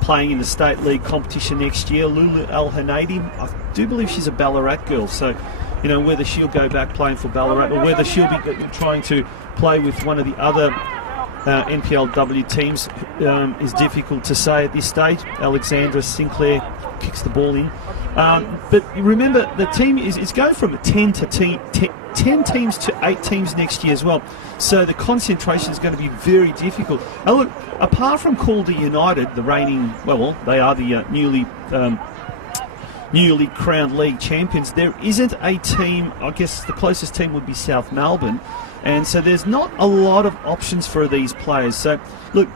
playing in the State League competition next year. Lulu El Hunaidi, I do believe she's a Ballarat girl, so you know whether she'll go back playing for Ballarat or whether she'll be trying to play with one of the other NPLW teams is difficult to say at this stage. Alexandra Sinclair kicks the ball in. But remember, the team is going from 10 teams to 8 teams next year as well. So the concentration is going to be very difficult. Now look, apart from Calder United, the reigning, well, they are the newly crowned league champions, there isn't a team. I guess the closest team would be South Melbourne, and so there's not a lot of options for these players. So look,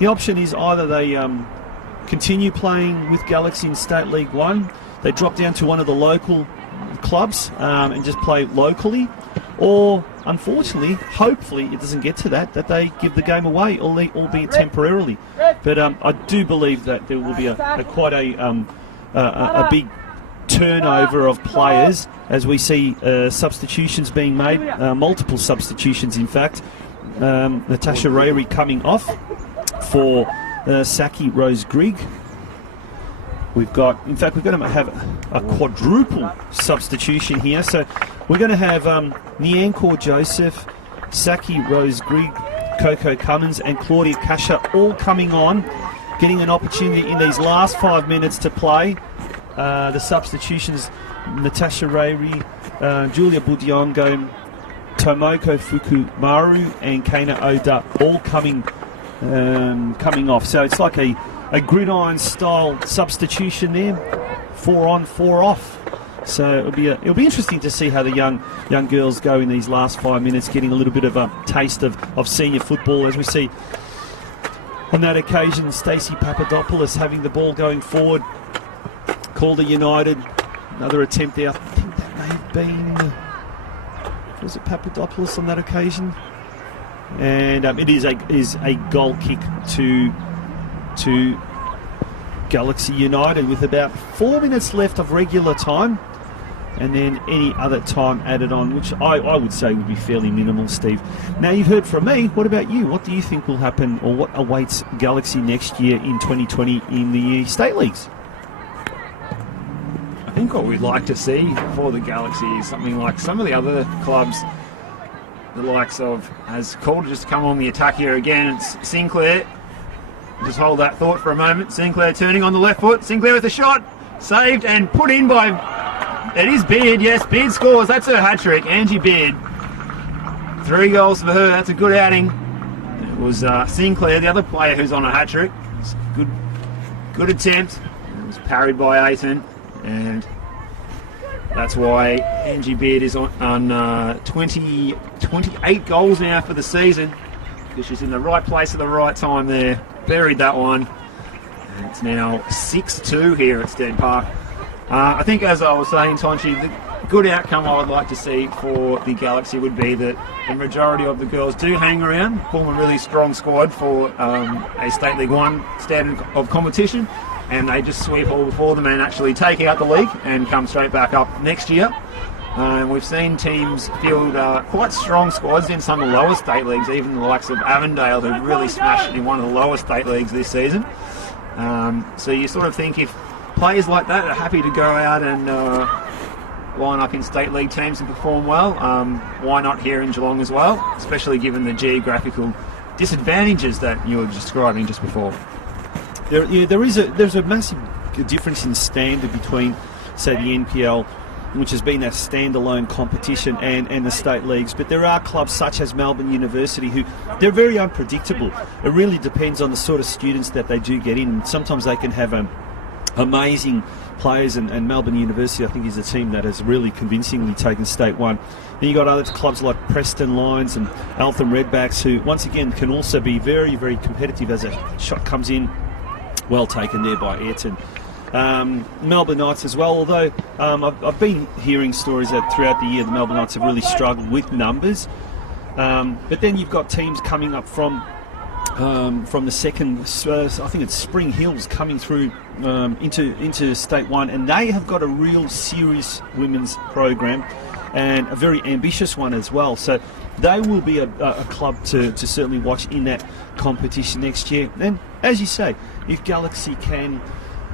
the option is either they continue playing with Galaxy in State League 1, they drop down to one of the local clubs and just play locally, or unfortunately, hopefully it doesn't get to that they give the game away, albeit temporarily. But I do believe that there will be quite a big turnover of players as we see substitutions being made, multiple substitutions in fact. Natasha Rayri coming off for Saki Rose Grigg. We're going to have a quadruple substitution here. So we're going to have Nyankor Joseph, Saki Rose Grigg, Coco Cummins and Claudia Kasha all coming on, getting an opportunity in these last 5 minutes to play. The substitutions, Natasha Rayri, Julia Budyongo, Tomoko Fukumaru and Kana Oda all coming off. So it's like a gridiron style substitution there, 4 on, 4 off. So it'll be interesting to see how the young girls go in these last 5 minutes, getting a little bit of a taste of senior football, as we see on that occasion Stacey Papadopoulos having the ball going forward. Calder United, another attempt there. I think that may have been, was it Papadopoulos on that occasion? And it is a goal kick to Galaxy United with about 4 minutes left of regular time, and then any other time added on, which I would say would be fairly minimal, Steve. Now, you've heard from me. What about you? What do you think will happen, or what awaits Galaxy next year in 2020 in the state leagues? I think what we'd like to see for the Galaxy is something like some of the other clubs, the likes of, has Calder just come on the attack here again. It's Sinclair. Just hold that thought for a moment. Sinclair turning on the left foot. Sinclair with a shot. Saved and put in by... It is Beard, yes. Beard scores. That's her hat-trick. Angie Beard. 3 goals for her. That's a good outing. It was Sinclair, the other player who's on a hat-trick. Good attempt. It was parried by Aiton. And That's why Angie Beard is on 28 goals now for the season, because she's in the right place at the right time there. Buried that one. And it's now 6-2 here at Stead Park. I think, as I was saying, Tonchi, the good outcome I would like to see for the Galaxy would be that the majority of the girls do hang around, form a really strong squad for a State League 1 standard of competition, and they just sweep all before them and actually take out the league and come straight back up next year. We've seen teams field quite strong squads in some of the lower state leagues, even the likes of Avondale, who really smashed in one of the lower state leagues this season. So you sort of think if players like that are happy to go out and line up in state league teams and perform well, why not here in Geelong as well, especially given the geographical disadvantages that you were describing just before. There's a massive difference in standard between, say, the NPL, which has been a standalone competition, and the state leagues. But there are clubs such as Melbourne University who, they're very unpredictable. It really depends on the sort of students that they do get in. Sometimes they can have amazing players, and Melbourne University, I think, is a team that has really convincingly taken State 1. Then you've got other clubs like Preston Lions and Eltham Redbacks, who once again can also be very, very competitive as a shot comes in. Well taken there by Ayrton. Melbourne Knights as well, although I've been hearing stories that throughout the year the Melbourne Knights have really struggled with numbers. But then you've got teams coming up from the second, I think it's Spring Hills, coming through into State 1, and they have got a real serious women's program and a very ambitious one as well. So they will be a club to certainly watch in that competition next year. And as you say, if Galaxy can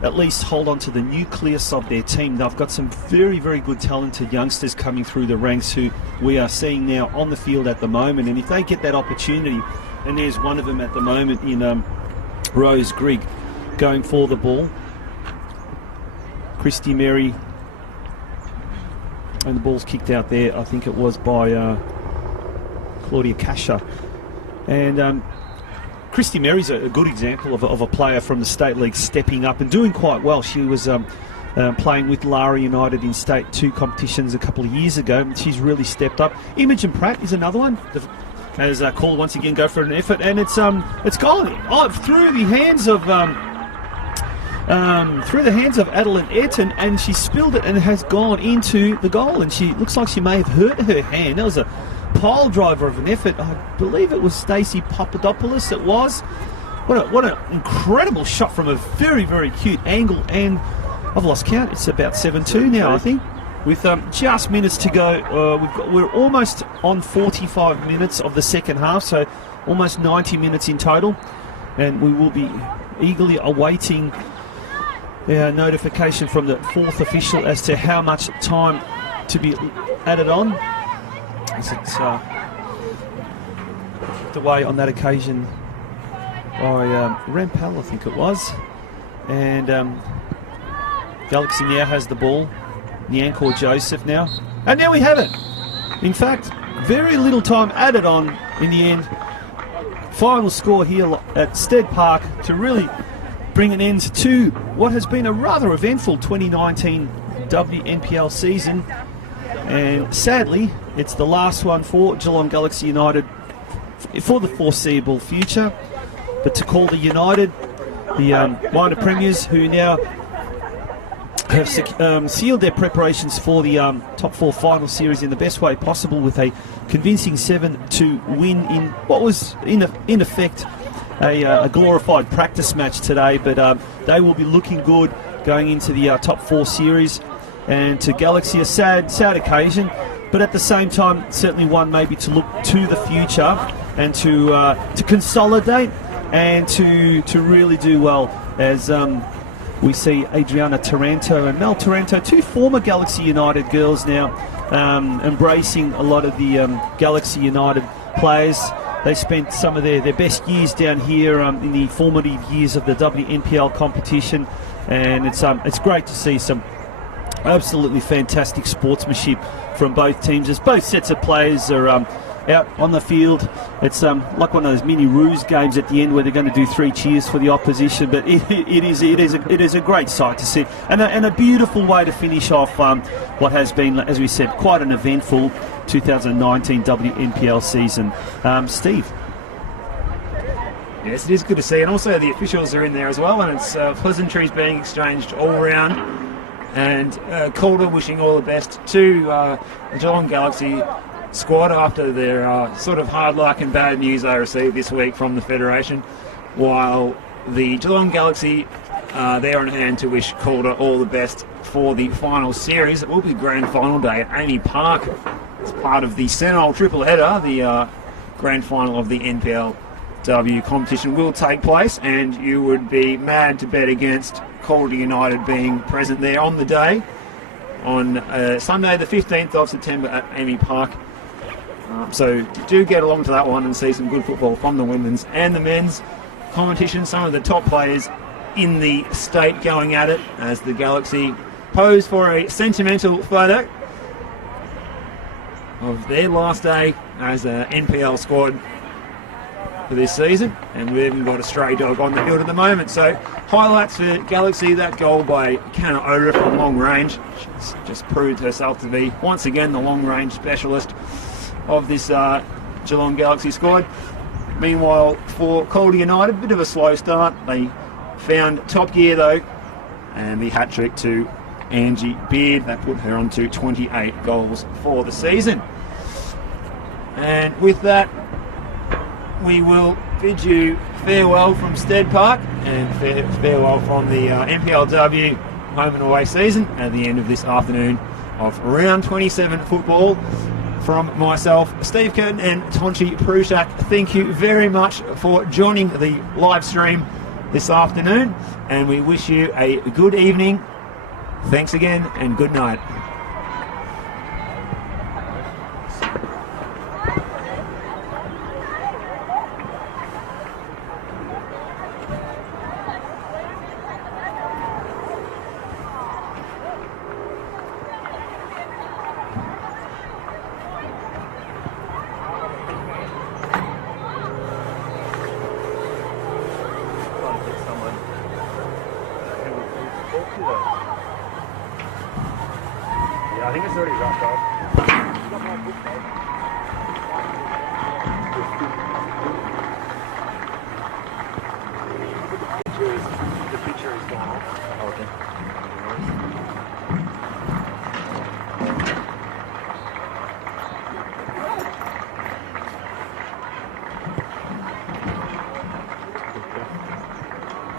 at least hold on to the nucleus of their team, they've got some very, very good talented youngsters coming through the ranks who we are seeing now on the field at the moment. And if they get that opportunity, and there's one of them at the moment in Rose Grigg going for the ball, Christy Mary, and the ball's kicked out there, I think it was by Claudia Kasha. And Christy Mary's a good example of a player from the State League stepping up and doing quite well. She was playing with Lara United in State 2 competitions a couple of years ago, and she's really stepped up. Imogen Pratt is another one. As Call once again go for an effort, and it's gone through the hands of Adeline Ayrton, and she spilled it and has gone into the goal. And she looks like she may have hurt her hand. That was a pile driver of an effort. I believe it was Stacey Papadopoulos. It was. What an incredible shot from a very, very cute angle. And I've lost count. It's about 7-2 now, I think. With just minutes to go, we're almost on 45 minutes of the second half, so almost 90 minutes in total, and we will be eagerly awaiting notification from the fourth official as to how much time to be added on. As it's kicked away on that occasion by Rampal, I think it was, and Galaxy now has the ball. Nyankor Joseph now. And there we have it. In fact, very little time added on in the end. Final score here at Stead Park to really bring an end to what has been a rather eventful 2019 WNPL season. And sadly, it's the last one for Geelong Galaxy United for the foreseeable future. But to Calder United, the minor premiers who now have sealed their preparations for the top 4 final series in the best way possible with a convincing 7-2 win in what was in effect a glorified practice match today, but they will be looking good going into the top 4 series. And to Galaxy, a sad occasion, but at the same time certainly one maybe to look to the future and to consolidate and to really do well as we see Adriana Taranto and Mel Taranto, 2 former Galaxy United girls now, embracing a lot of the Galaxy United players. They spent some of their best years down here in the formative years of the WNPL competition, and it's great to see some absolutely fantastic sportsmanship from both teams, as both sets of players are out on the field. It's like one of those mini ruse games at the end where they're going to do 3 cheers for the opposition. But it is a great sight to see, and a beautiful way to finish off what has been, as we said, quite an eventful 2019 WNPL season. Steve. Yes, it is good to see, and also the officials are in there as well, and it's pleasantries being exchanged all around, and Calder wishing all the best to the Geelong Galaxy squad after their sort of hard luck and bad news they received this week from the Federation, while the Geelong Galaxy they're on hand to wish Calder all the best for the final series. It will be grand final day at Amy Park. It's part of the Sentinel triple header. The grand final of the NPLW competition will take place, and you would be mad to bet against Calder United being present there on the day on Sunday the 15th of September at Amy Park. So do get along to that one and see some good football from the women's and the men's competition. Some of the top players in the state going at it as the Galaxy pose for a sentimental photo of their last day as an NPL squad for this season, and we've even got a stray dog on the field at the moment. So highlights for Galaxy, that goal by Odor from long range. She's just proved herself to be once again the long range specialist of this Geelong Galaxy squad. Meanwhile, for Calder United, a bit of a slow start. They found top gear though, and the hat trick to Angie Beard that put her on to 28 goals for the season. And with that, we will bid you farewell from Stead Park and farewell from the NPLW home and away season at the end of this afternoon of round 27 football. From myself, Steve Curtin and Tonchi Prushak, thank you very much for joining the live stream this afternoon, and we wish you a good evening. Thanks again and good night. Yeah, I think it's already wrapped up. The picture is gone off. Okay.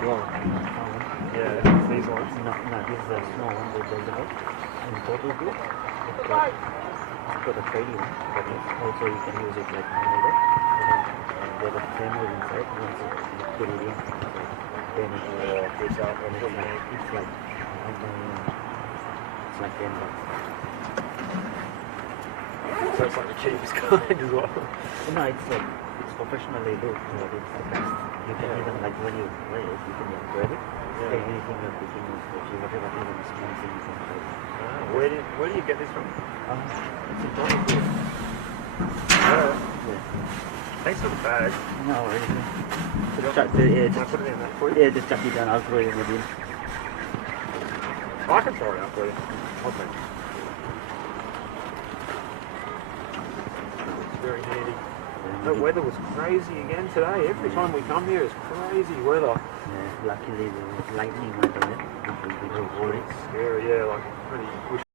Wow. Yeah, these ones. No, this is a small one that does out. In total group, it's got a tidy one, but also you can use it like monitor. There's a framework inside. Once you put it in, then it takes out and it's like $10. So it's like the cheapest kind as well. No, it's professionally built. It's the best. You can even like when you play it, you can upgrade it. Take anything you're picking if you whatever even small thing you can play. Where do you get this from? It's a total group. Yeah. Thanks for the bag. No worries. Just chuck Can I put it in that for you? yeah, just chuck it down. I'll throw it in the bin. I can throw it out for you. Okay. It's very handy. The weather was crazy again today. Every time we come here, it's crazy weather. Yeah, luckily there was lightning on the net, which will be very It's scary, yeah, like pretty